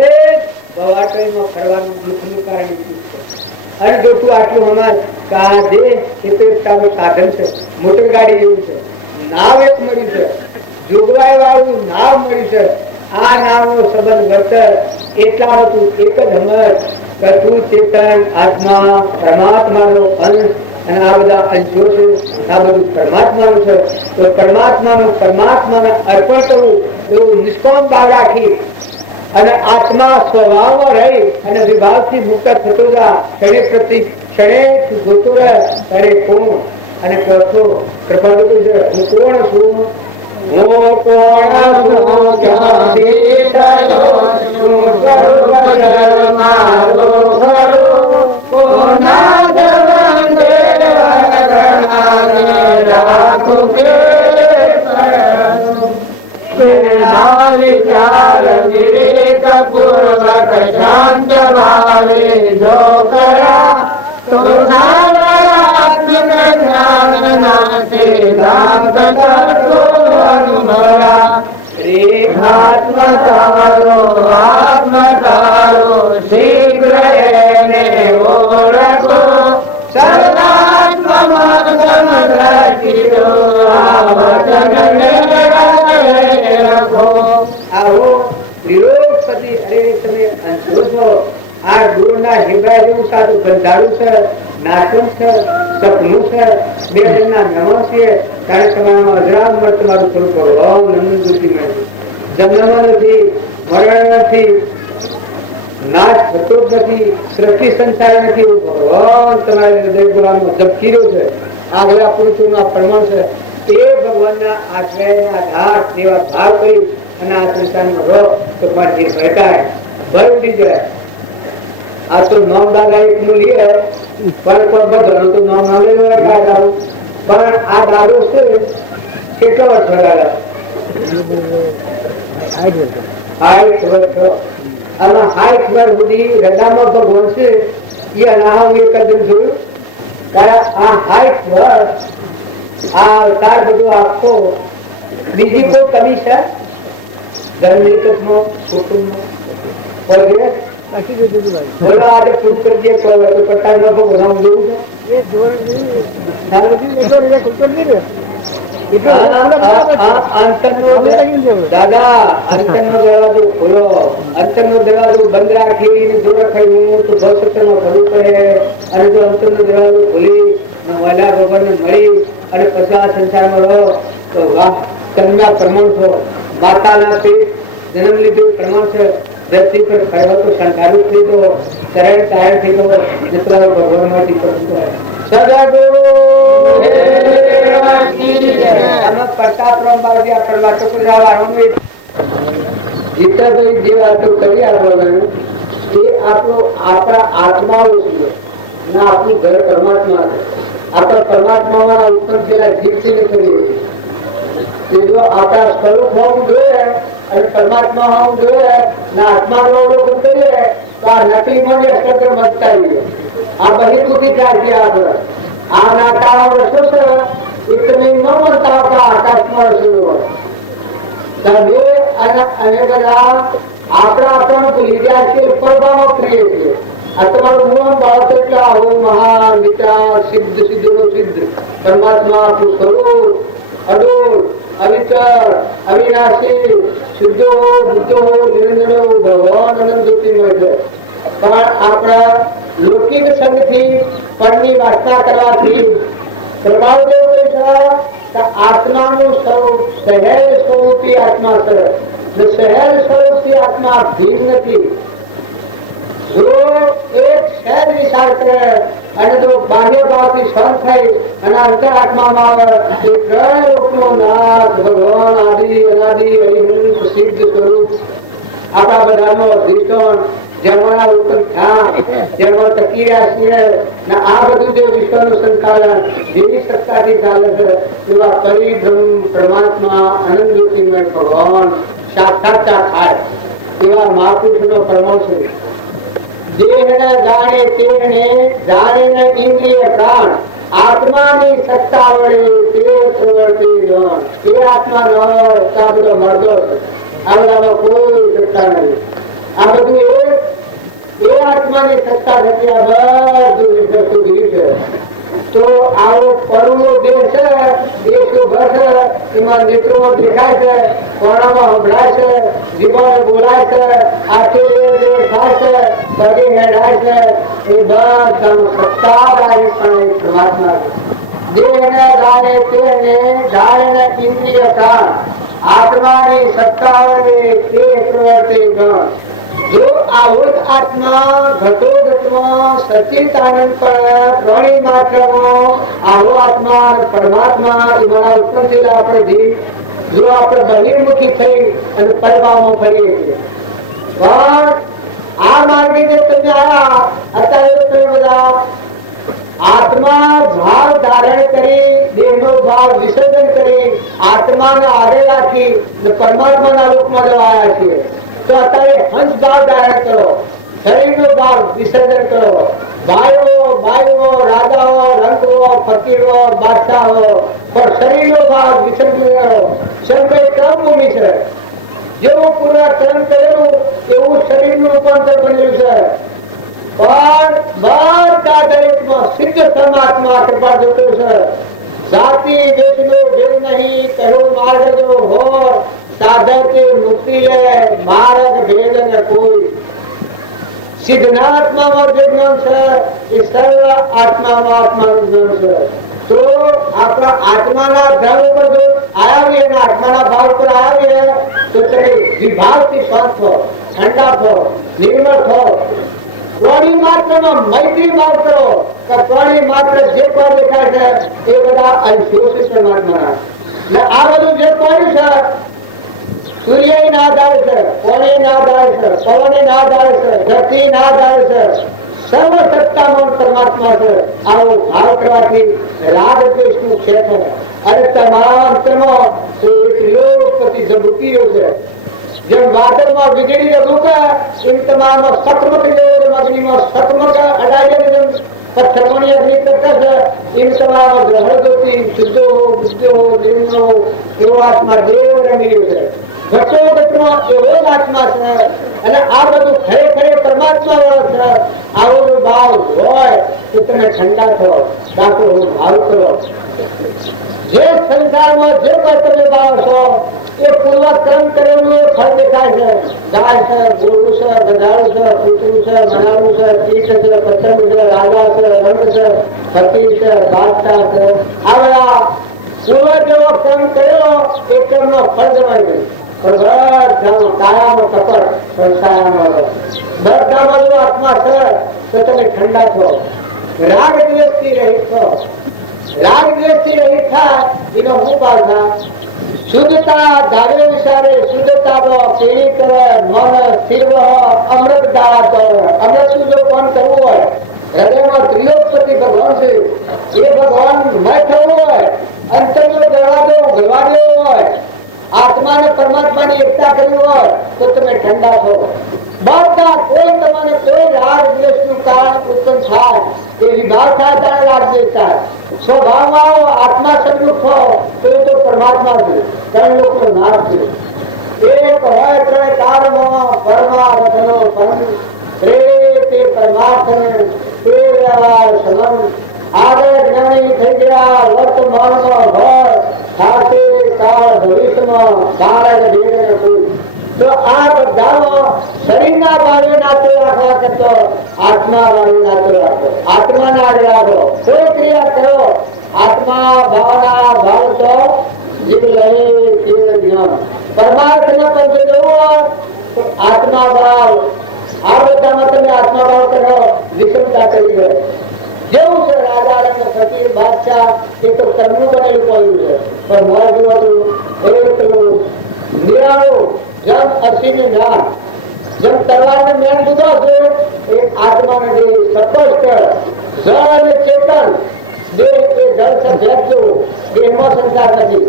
ભવાટણીમાં ફરવાનું દુઃખનું કારણ અને જો તું આટલું હમણાં કે આ દેહ એ તો એક તારું સાધન છે, મોટર ગાડી જેવું છે, નાવ એક મળી છે, જોગવાઈ વાળું નાવ મળી છે. આ નામનો સંબંધ વર્ત એટલા હતું એક જ સમજ કે તું ચેતન આત્મા પરમાત્માનો અંશ અને આ બધા અંશો છે આ બધું પરમાત્માનું છે તો પરમાત્માને અર્પણ કરવું એવું નિષ્કામ ભાવ રાખી અને આત્મા સ્વભાવમાં રહી અને વિભાવથી મુક્ત થતો જા ક્ષણે પ્રતિ ક્ષણે જોતો રહે ત્યારે કોણ અને ચોથો કૃપા છે હું કોણ છું હું કોણ છું ક્યાંથી થયો છું સ્વરૂપ મારો ખરો કોના જવંદે વરણાને રાખું કે વિચાર વિવેકપૂર્વક શાંત ભાવે જો કરા તો આત્મકારો શીઘ્ર એને ઓળખો આવો વિરોધપતિ અરે તમે અંશો છો આ ગુરુના હિબ્રા જેવું સારું બંધારું છે નાચન છે સપનું છે બે જણના નમો છે ત્યારે તમારામાં અજરામ મત તમારું શરૂ કરો ઓમ નંદન જ્યોતિ મળે જન્મ નથી મરણ નથી નાશ થતો જ નથી સૃષ્ટિ સંસાર નથી ભગવાન તમારા હૃદય ગુલામનો જપકી રહ્યો છે આગલા પુરુષોના પ્રમાણ છે એ ભગવાનના આશ્રયના આધાર એવા ભાવ કરી અને આ સંસારમાં રહો તો મારે જે ભટકાય ભય ઉડી જાય આ તો નામ દાદા એક નું લે પણ કોઈ બધાનું તો નામ ના લેવા દાદા પણ આ દાદો છે કેટલો વર્ષ વગાડ્યા 60 વર્ષ અને 60 વર્ષ સુધી હૃદયમાં ભગવાન છે એ અનાહમ એક જ જોયું કારણ આ 60 વર્ષ આ અવતાર બધું આખો બીજી કોઈ કમી છે ધન મિલકતમાં કુટુંબમાં વગેરે બોલો આજે પૂરું કરી દે તો પટ્ટા ભગવાન જેવું દાદા અંતરનો દરવાજો ખોલો અંતરનો દરવાજો બંધ રાખી જો રખાયું તો ભવિષ્યમાં ભરવું પડે અને જો અંતરનો દરવાજો ખોલી વહેલા ભગવાનને મળી અને પછી આ સંસારમાં રહો તો વાહ તમે પ્રમાણ છો માતાના પેટ જન્મ લીધું પ્રમાણ છે ધરતી પર ખડો તો સંસારું થઈ દો શરણ કાયમ થઈ દો જેટલા ભગવાન માંથી કરતો સદગુરુ ગીતાભાઈ જે વાતો કરી આપણને એ આપણા આત્માઓ છે ને આપણું ઘર પરમાત્મા છે આપણા પરમાત્મા ઉત્પન્ન થયેલા જીવથી કરીએ છીએ જો આપણા સ્વરૂપ હોવું જોઈએ અને પરમાત્મા હોવું જોઈએ ને આત્માનો અવલોકન કરીએ તો આ નકલી મને અસ્ત્ર મચતાવીએ આ બહિર્મુખી જાય છે આપણે આ નાટાઓ રસો છે એકને ન મળતા આપણા આકાશમાં રસો તમે અને બધા આપણા ભૂલી ગયા છે પરભાવ કરીએ છીએ આ તમારું મૂળ ભાવ તો એટલે આવો મહાન વિચાર સિદ્ધ સિદ્ધનો સિદ્ધ પરમાત્મા આપણું સ્વરૂપ અડોળ અવિચર અવિનાશી શુદ્ધો બુદ્ધો નિરંજનો ભગવાન અનંત જ્યોતિર્મય છે પણ આપણા લૌકિક સંગથી પરની વાસના કરવાથી પ્રભાવદેવ કહે આત્માનું સ્વરૂપ સહેજ સ્વરૂપી આત્મા છે સહેજ સ્વરૂપથી આત્મા ભીન નથી જો એક સહેજ વિચાર કરે અને જો બાહ્ય ભાવથી સ્વંત થઈ અને અંતર આત્મામાં આવે એ ત્રણ લોકનો નાથ ભગવાન આદિ અનાદિ હરિહંસ સિદ્ધ સ્વરૂપ આપણા બધાનો અધિષ્ઠાન જન્મના ઉત્પન્ન થયા જન્મ ટકી રહ્યા છીએ ને આ બધું જે વિશ્વનું સંચાલન જેવી સત્તાથી ચાલે છે એવા પરિબ્રહ્મ પરમાત્મા આનંદ જ્યોતિર્મય ભગવાન સાક્ષાત્કાર થાય એવા મહાપુરુષનો પ્રમાણ છે જેને જાણે તેને જાણે ઇન્દ્રિય પ્રાણ આત્માની સત્તા વડે તે પ્રવર્તી જણ એ આત્મા ન આ બધો મરદો છે આ બધામાં કોઈ સત્તા નથી આ બધું એ આત્માની સત્તા થતી આ બધું છે તો આવો પરનો દેશ છે, દેશનો ઘર છે, એમાં નેત્રોમાં દેખાય છે, કોણામાં સંભળાય છે, જીવન બોલાય છે, આંખે થાય છે, પગે હેડાય છે, એ બધાનો સત્તા પણ પરમાત્મા દેહને દાને તેને દાને ઇન્દ્રિય કાળ આત્માની સત્તાઓને તે પ્રવર્તે ગણ. જો આવો જ આત્મા ઘટોઘટમાં સચિતાનંદ પર પ્રાણી માત્રમાં આવો આત્મા પરમાત્મા એમાં ઉત્પન્ન થયેલા આપણે જીવ જો આપણે બહિર્મુખી થઈ અને પરમામાં ફરીએ છીએ, પણ આ માર્ગે જે તમે આવ્યા અત્યારે તમે બધા આત્મા ભાવ ધારણ કરી દેહનો ભાવ વિસર્જન કરી આત્માને આડે રાખી પરમાત્માના રૂપમાં જવા આવ્યા છીએ. તો અત્યારે હંસ ભાવ ધારણ કરો, શરીરનો ભાવ વિસર્જન કરો. ભાઈઓ ભાઈઓ રાજાઓ રંગો ફકીરો બાદશાહો પણ શરીરનો ભાવ વિસર્જન કરો. શરીર કર્મભૂમિ છે, જેવું પૂરા કર્મ કરેલું એવું શરીરનું રૂપાંતર બનેલું છે. પણ બધા દરેકમાં સિદ્ધ પરમાત્મા કૃપા જતો છે. જાતિ દેશનો ભેદ નહીં, કહો માર્ગ જો હોય સાધક મુક્તિ લે, માર્ગ ભેદ ન કોઈ. સિદ્ધાત્મામાં જે જ્ઞાન છે એ સર્વ આત્મામાં આત્માનું જ્ઞાન છે. તો આપણા આત્માના ધર્મ ઉપર જો આવ્યા અને આત્માના ભાવ પર આવ્યા તો તમે વિભાવથી શાંત થો, ઠંડા થો, નિર્મળ થો. પ્રાણી માત્રમાં મૈત્રી માર્ગ કરો કે પ્રાણી માત્ર જે પણ દેખાય છે એ બધા અંશો છે પરમાત્માના. આ બધું જે પાણી છે સૂર્ય ના આધારે છે, પાણી ના આધારે છે, પવન ના આધારે છે, ધરતી ના આધારે છે, સર્વ સત્તામાં પરમાત્મા છે. આવો ભાવ કરવાથી રાગ દ્વેષનું ક્ષેત્ર અને તમારા અંતરમાં એક લોકપતિ ઝબૂકી રહ્યો છે. જેમ વાદળમાં વીજળી રૂકે એમ તમારામાં સકમક અગ્નિમાં સકમક અડાય જેમ પથ્થરની અગ્નિ કરતા છે એમ તમારામાં હળદોથી શુદ્ધો બુદ્ધો નિર્મળો એવો આત્મા દેવ રમી રહ્યો છે. ઘટો ઘટમાં એવો જ આત્મા છે અને આ બધું ખરેખર પરમાત્મા વાળો છે. આવો જો ભાવ હોય તો તમે ઠંડા થો, દાખલો ભાવ કરો. જે સંસારમાં જે પણ તમે ભાવ છો એ પૂર્વક્રમ કરેલું ફળ દેખાય છે. ગાય છે, ગોળું છે, ગધાડું છે, કૂતરું છે, મનાડું છે, પીઠ છે, પથ્થર છે, રાજા છે, રંગ છે, ફકીર છે, બાદશાહ છે. આ બધા પૂર્વ જેવો ક્રમ કરેલો એ ક્રમનો ફળ જમાય છે. પણ કાયામાં કપટ સંસારમાં બધામાં જો આત્મા છે તો તમે ઠંડા થો, રાગ દ્વેષથી રહિત થો. રાગ દ્વેષથી રહિત થાય એનો હું પાછા શુદ્ધતા ધારે વિચારે શુદ્ધતા પીણી કરે મન સ્થિર અમૃત ધારા કરે. અમૃત જો કોણ કરવું હોય હૃદયમાં ત્રિલોકપતિ ભગવાન છે એ ભગવાન મય થવું હોય, અંતરનો દરવાજો ઉઘડવા દેવો હોય, આત્માને પરમાત્માની એકતા કરવી હોય તો તમે ઠંડા થો. બધા કોઈ તમને કોઈ રાગ દ્વેષનું કારણ ઉત્પન્ન થાય એ વિભાવ થાય ત્યારે રાગ દ્વેષ થાય. સ્વભાવમાં આવો આત્મા સદરૂપ થો તો એ તો પરમાત્મા છે, ત્રણ લોકનો નાશ છે. એક હોય ત્રણ કાળમાં પરમાર્થનો પરમ તે પરમાર્થને તે વ્યવહાર સમન આગળ જ્ઞાની થઈ ગયા વર્તમાનમાં હોય સાથે કાળ ભવિષ્યમાં બાળક ભેદ કોઈ. તો આ બધામાં શરીરના ભાવે નાતો રાખવા કરતો આત્મા ભાવે નાતો રાખો, આત્માના આડે રાખો. કોઈ ક્રિયા કરો આત્મા ભાવના ભાવ તો જીવ લે તે જ્ઞાન. પરમાર્થ ને પણ જો જવું હોય તો આત્મા ભાવ. આ બધામાં તમે આત્મા ભાવ કરો, વિષમતા કરી ગયો. જેવું છે રાજા રંગ ફકીર બાદશાહ એ તો કર્મનું બનેલું પડ્યું છે. પણ મોર જોવાનું પેલું નિરાળું જેમ અસીનું જ્ઞાન, જેમ તલવારને મેન જુદો છે એ આત્માને દેહ સ્પષ્ટ જળ અને ચેતન દેહ એ જળ છે ભેદ જેવું, દેહમાં સંસાર નથી.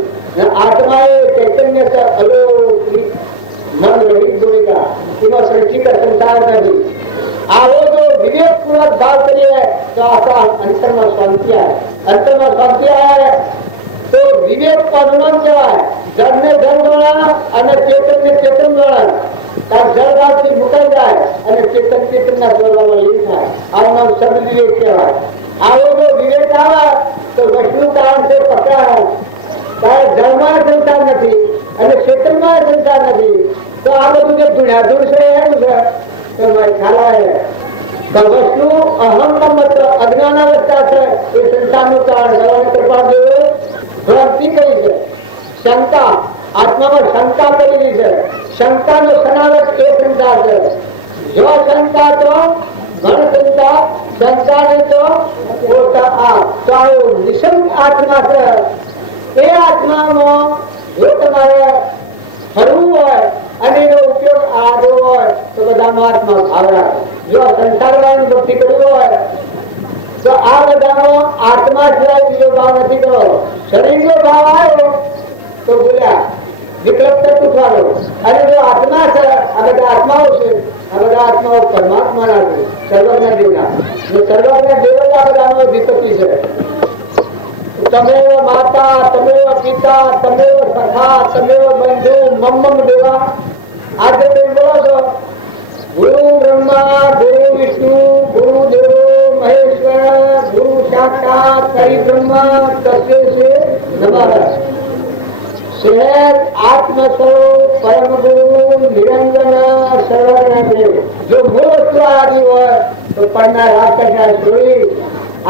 આત્મા એ ચૈતન્ય છે અલૌકિક મન રહિત ભૂમિકા, એમાં સૃષ્ટિ का સંસાર નથી. આવો જો વિવેકપૂર્વક ભાવ કરીએ તો આપણા અંતરમાં શાંતિ આવે. અંતરમાં શાંતિ આવે તો વિવેક પદમાં કહેવાય. જળને જળ ગણા અને ચેતન ને ચેતન ગણા. કારણ જળ ભાવથી મુકાઈ જાય અને ચેતન ચેતનના સ્વભાવમાં લીન થાય. આવું નામ શબ્દ વિવેક કહેવાય. આવો જો વિવેક આવે તો વૈષ્ણુ કારણ છે પકડાય. ત્યારે ધર્મમાં સંસાર નથી અને ક્ષેત્રમાં સંસાર નથી, તો આ બધું જે ધૂળાધૂળ છે એનું છે તો ખ્યાલ આવે. તો વસ્તુ અહમ મત અજ્ઞાન અવસ્થા છે એ સંસારનું કારણ. ભગવાન કૃપાદેવે ભ્રાંતિ કરી છે, શંકા આત્મામાં શંકા કરેલી છે. શંકાનો સનાવટ એ સંસાર છે. જો શંકા તો ઘણ શંકા, શંકા ને તો પોતા આ તો આવું નિશંક આત્મા છે. એ આત્મામાં જો તમારે ફરવું હોય અને એનો ઉપયોગ આદો હોય તો બધા આત્મા ભાવ રાખે. જો સંસારવાની ભક્તિ કરવી હોય તો આ બધાનો આત્મા સિવાય બીજો ભાવ નથી કરવો. શરીરનો ભાવ આવ્યો તો બોલ્યા વિકલ્પ તૂટવાનો. અને જો આત્મા છે, આ બધા આત્માઓ છે, આ બધા આત્માઓ પરમાત્માના છે, સર્વજ્ઞ દેવના. સર્વજ્ઞ દેવ જ આ બધાનો અધિપતિ છે. તમેવ માતા, તમેવ પિતા, તમેવ સખા, તમેવ બંધુ, મમ્મમ દેવા. આજે તમે બોલો છો ગુરુ બ્રહ્મા, ગુરુ વિષ્ણુ, ગુરુ દેવ મહેશ્વર, ગુરુ સાક્ષાત પરિબ્રહ્મા તસ્મૈ નમઃ. શહેર આત્મસ્વરૂપ પરમ ગુરુ નિરંજન સર્વજ્ઞ દેવ. જો મૂળ વસ્તુ આવી હોય તો પડનાર રાષ્ટ્ર છોડી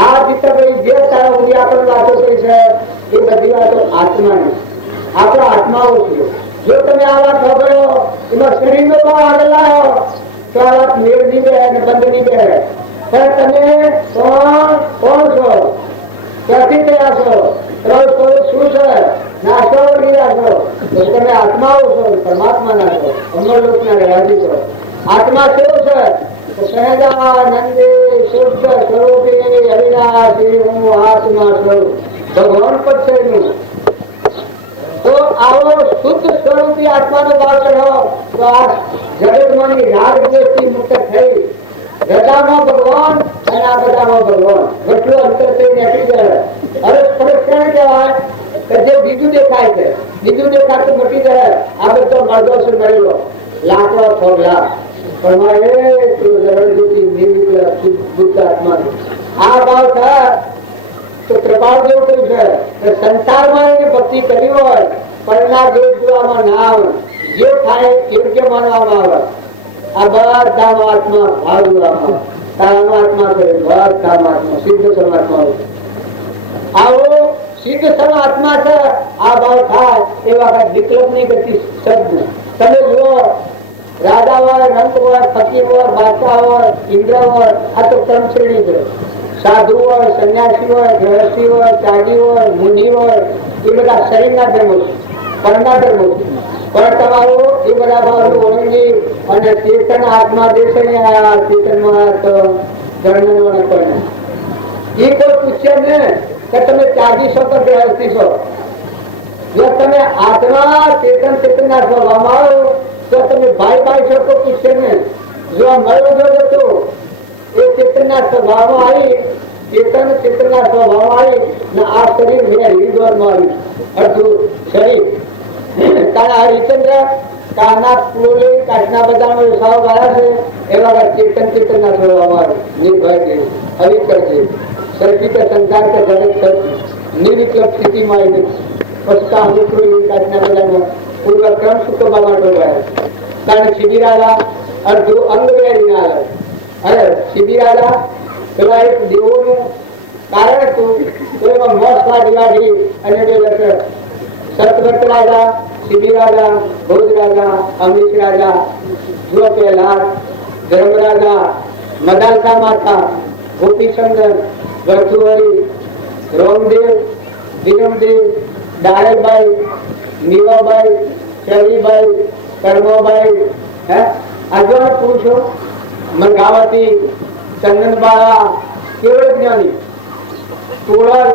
આ ચિત્રભાઈ જે તારા સુધી આપણે વાતો કરી છે એ બધી વાતો આત્માની, આપણા આત્માઓ છે. જો તમે આ વાત ખબરો એમાં શરીરનો ભાવ આગળ લાવો તો આ વાત મેળ નહીં બે અને બંધ નહીં બે. પણ તમે કોણ છો, ક્યાંથી થયા છો, તમારું સ્વરૂપ શું છે, નાશો કરી રાખો તો તમે આત્માઓ છો, પરમાત્માના છો, અમરલોકના રહેવાથી છો. આત્મા કેવો છે? સહજાનંદે શુદ્ધ સ્વરૂપે અવિનાશી હું આત્મા સ્વરૂપ. ભગવાન પણ છે એનું. તો આવો શુદ્ધ સ્વરૂપી આત્માનો ભાવ કરો તો આ જગતમાંની રાગ દ્વેષથી મુક્ત થઈ રજામાં ભગવાન અને આ બધામાં ભગવાન એટલું અંતર થઈ નીકળી જાય. હવે પરીક્ષણ કહેવાય કે જે બીજું દેખાય છે, બીજું દેખાતું મટી જાય. આ બધો મરદો છે મળેલો લાખો થોગલા પણ મારે આ ભાવ થાય તો કૃપાળ જેવું કહ્યું છે સંસારમાં એને ભક્તિ કરી હોય પરિણામ દેવ જોવામાં ના આવે, જે થાય યોગ્ય માનવામાં આવે. આ બધા આત્મા ભાવ જોવામાં આત્મા છે, બધા આત્મા સિદ્ધ સમાત્મા. આવો સિદ્ધ સમાત્મા છે. આ ભાવ થાય એ વખત વિકલ્પ ની ગતિ શબ્દ તમે જુઓ. રાજા હોય, રંગ હોય, ફકીર હોય, બાદશાહ હોય, ઇન્દ્ર હોય, આ તો ત્રણ શ્રેણી છે. સાધુ હોય, સંન્યાસી હોય, ગૃહસ્થી હોય, ત્યાગી હોય, મુનિ હોય, એ બધા શરીરના ધર્મો છે, પરના ધર્મો છે. પણ તમારું એ બધા ભાવનું ઓળંગી અને ચેતન આત્મા દેશે ચેતનમાં તો ધર્મ કોઈ એ કોઈ પૂછશે ને કે તમે ત્યાગી છો તો ગૃહસ્થી છો. જો તમે આત્મા ચેતન ચેતનના સ્વભાવમાં આવો તો તમે ભાઈ છો તો પૂછશે ને. જો મળ્યો હતો એ ચેતનના સ્વભાવમાં આવી, ચેતનના સ્વભાવમાં આવી ને આ શરીર મેં હરિદ્વારમાં આવ્યું અડધું શરીર. તારા હરિચંદ્ર કાના પુરોલે કાચના બધાનો સાવ ગાળા છે એવા ચેતનના સ્વભાવમાં આવ્યું. નિર્ભય છે, અવિકળ છે, સરખી કે સંસાર કે જગત નિર્વિકલ્પ સ્થિતિમાં આવી પછી કામ નીકળ્યું કાચના બધાનો પૂર્વ ક્રમ સુખમાં ડોબાય. કારણ શિબિરાલા અડધું અંગ વેરી ના આવે. અરે શિબિરાલા પેલા એક દેવોનું કારણ હતું તો એમાં મોસ વાડી અને બે લખે સતવ્રત રાજા, શિબિર રાજા, ભોજ રાજા, અમરીશ રાજા, જો પહેલા ધર્મ રાજા, મદાલકા માતા, ગોપીચંદન, ગરથુવરી, રોમદેવ, વિરમદેવ, ડાળેબાઈ, નીવાબાઈ, ચરીબાઈ, કર્મોબાઈ, આજુ પુરુષો, મંગાવતી, ચંદનબાળા, કેવળ જ્ઞાની, તોળલ,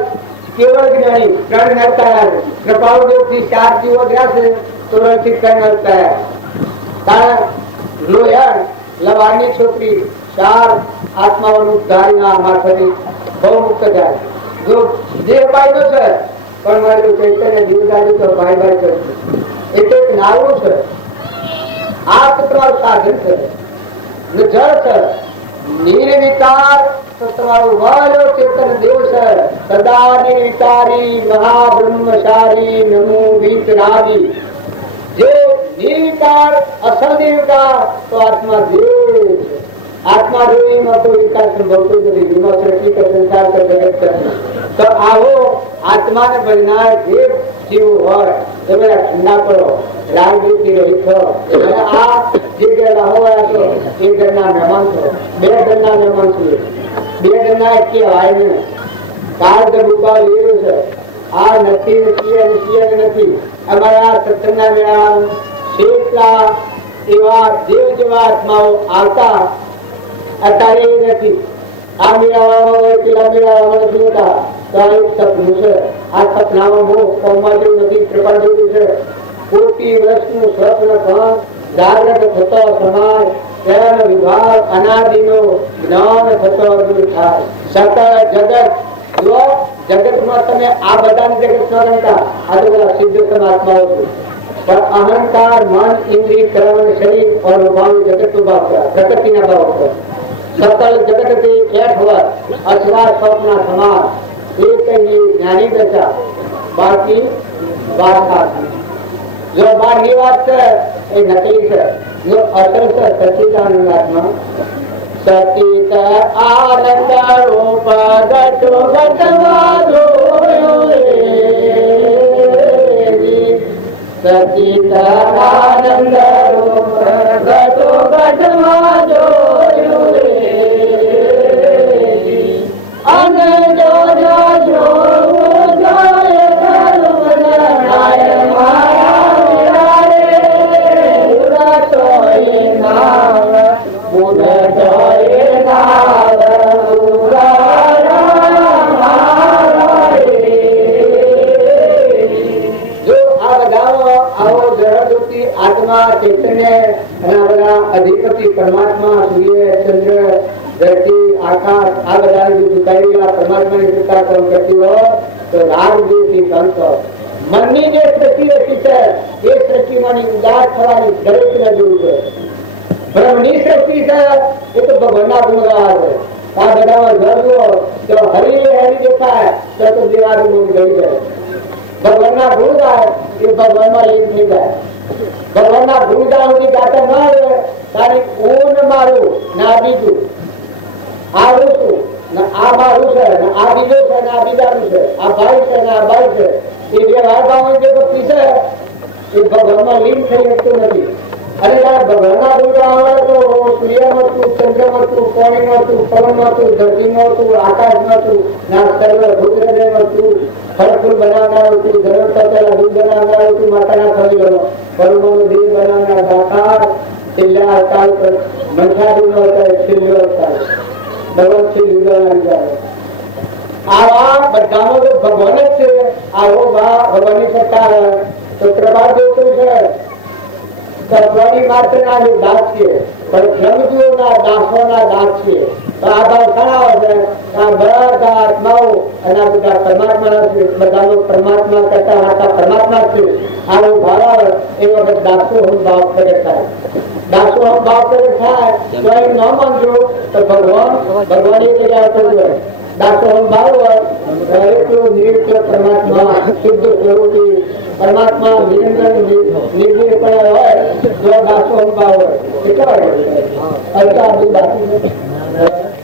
કેવળ જ્ઞાની, ત્રણ નરતાયા છે. કૃપાળદેવ થી 4 જીવો ગયા છે, તોળલ થી 3 નરતાયા. કારણ લોહિયાળ લવાણની છોકરી 4 આત્માઓનું ધારીના મારફતે બહુ મુક્ત જાય. જો દેહ બાયનો છે પણ મારું ચૈતન્ય જીવદારી તો ભાઈ છે. એટલે એક નાવું છે. આ તમારું સાધન છે, જળ છે, નિર્વિકાર તો તમારું વાલો ચેતન દેવ છે સદા નિર્વિકારી મહાબ્રહ્મચારી નમો વિતરાગી જે નિર્વિકાર અસલ નિર્વિકાર તો આત્મા દેવ છે આત્મા દેવીમાં કોઈ વિકાસ સંભવતો નથી એમાં સૃષ્ટિ કે સંસાર કે જગત કે તો આવો આત્માને ભજનાર જે જીવ હોય એ બધા ઠંડા પડો રાગથી રહિત થો અને આ જે ઘરના હોય તો એ ઘરના મહેમાન છો બે ઘરના મહેમાન છો બે ઘરના કહેવાય ને કાર દબુકા લેવું છે આ નથી નથી અમારા સત્સંગના મેળા શેઠલા એવા દેવ જેવા આત્માઓ આવતા અત્યારે નથી આ મેળામાં પેલા મેળામાં નથી હોતા તો આ એક સપનું છે આ સપનામાં બહુ કોમમાં જેવું નથી કૃપા જેવું છે કોટી વર્ષનું સ્વપ્ન પણ જાગ્રત થતો સમાજ પ્રેમ વિભાગ અનાદિનો જ્ઞાન થતો દૂર થાય સકળ જગત જો જગતમાં તમે આ બધાની જગત ન રહેતા આ તો બધા સિદ્ધ પરમાત્માઓ છે પણ અહંકાર મન ઇન્દ્રિય કર્મ શરીર और भाव जगत भाव प्रकृतिના ભાવ પર સકલ જગત થી એક હોય અસવા સ્વપ્ન સમાજ એક ही ज्ञानी दशा बाकी वासना जो बाहरी बात છે એ નકલી છે जो असल છે સच्चिदानंद आत्मा સચિત આનંદ રૂપ ગતો ગતવા જોયો સચિત આનંદ રૂપ ગતો ગતવા જોયો અને જો જો જો જાય કરુણ નાય માયા રે ઉરા તોય નાવ બુધ તોય નાવ જો આ બધા આવો જળદૂતી આત્મા ચૈતન્ય અને આ બધા અધિપતિ પરમાત્મા સૂર્ય ચંદ્ર ધરતી આકાશ આ બધાની દુકાઈ આ પરમાત્માની કૃપા કામ કરતી હોય તો રાગ દેવથી સંત મનની જે સૃષ્ટિ રચી છે એ સૃષ્ટિમાંની ઉદાસ થવાની દરેકને જરૂર છે બ્રહ્મની સૃષ્ટિ છે એ તો ભગવાનના ગુણ ગાવા છે આ બધામાં જરૂર તો હરી દેખાય તો દેવારું ગુણ ગઈ જાય ભગવાનના ગુણ ગાય એ ભગવાનમાં લીન થઈ જાય ભગવાનના ગુણ ગાવાની ગાતા ન આવે તારી ઊન મારું ના બીજું આવું છું ને આ મારું છે ને આ બીજો છે ને આ બીજાનું છે આ ભાઈ છે ને આ ભાઈ છે એ બે ભાઈ ભાઈ જે ભક્તિ છે એ ભગવાનમાં લીન થઈ શકતું નથી અને ભગવાનના ગુણ ગાવા તો સૂર્યમાં તું ચંદ્રમાં તું પાણીમાં તું પવનમાં તું ધરતીમાં તું આકાશમાં તું ના સર્વ ભૂતગૃહમાં તું ફળ ફૂલ બનાવનાર તું ધર્મ પેલા દૂધ બનાવનાર તું માતાના થવી પરમાણુ દેહ બનાવનાર દાતા છેલ્લા અવતાર પર મંથારીનો અવતાર છેલ્લો અવતાર ભગવાન શ્રી લીલારામ જાય આવા બધાનો તો ભગવાન જ છે આવો ભગવાનની સત્તા તો પ્રભાવ જેવું છે ભગવાનની માત્ર ના જે દાસ છે પણ જમજુઓના દાસોના દાસ છે આ ભાવ ખરાબ છે આ બધા આત્માઓ અને આ બધા પરમાત્મા છે બધાનો પરમાત્મા કરતા હતા પરમાત્મા છે આવો ભાવ એ વખત દાસો હું ભાવ કરે થાય દાસો હમ ભાવ કરે થાય તો એ ન માનજો તો ભગવાન એક જગ્યા થતું હોય દાસો હમ ભાવ હોય એટલું નિત્ય પરમાત્મા શુદ્ધ સ્વરૂપી પરમાત્મા નિરંતર નિર્ભય પણ હોય જો દાસો હમ ભાવ હોય કેટલા હોય અલ્પા બાકી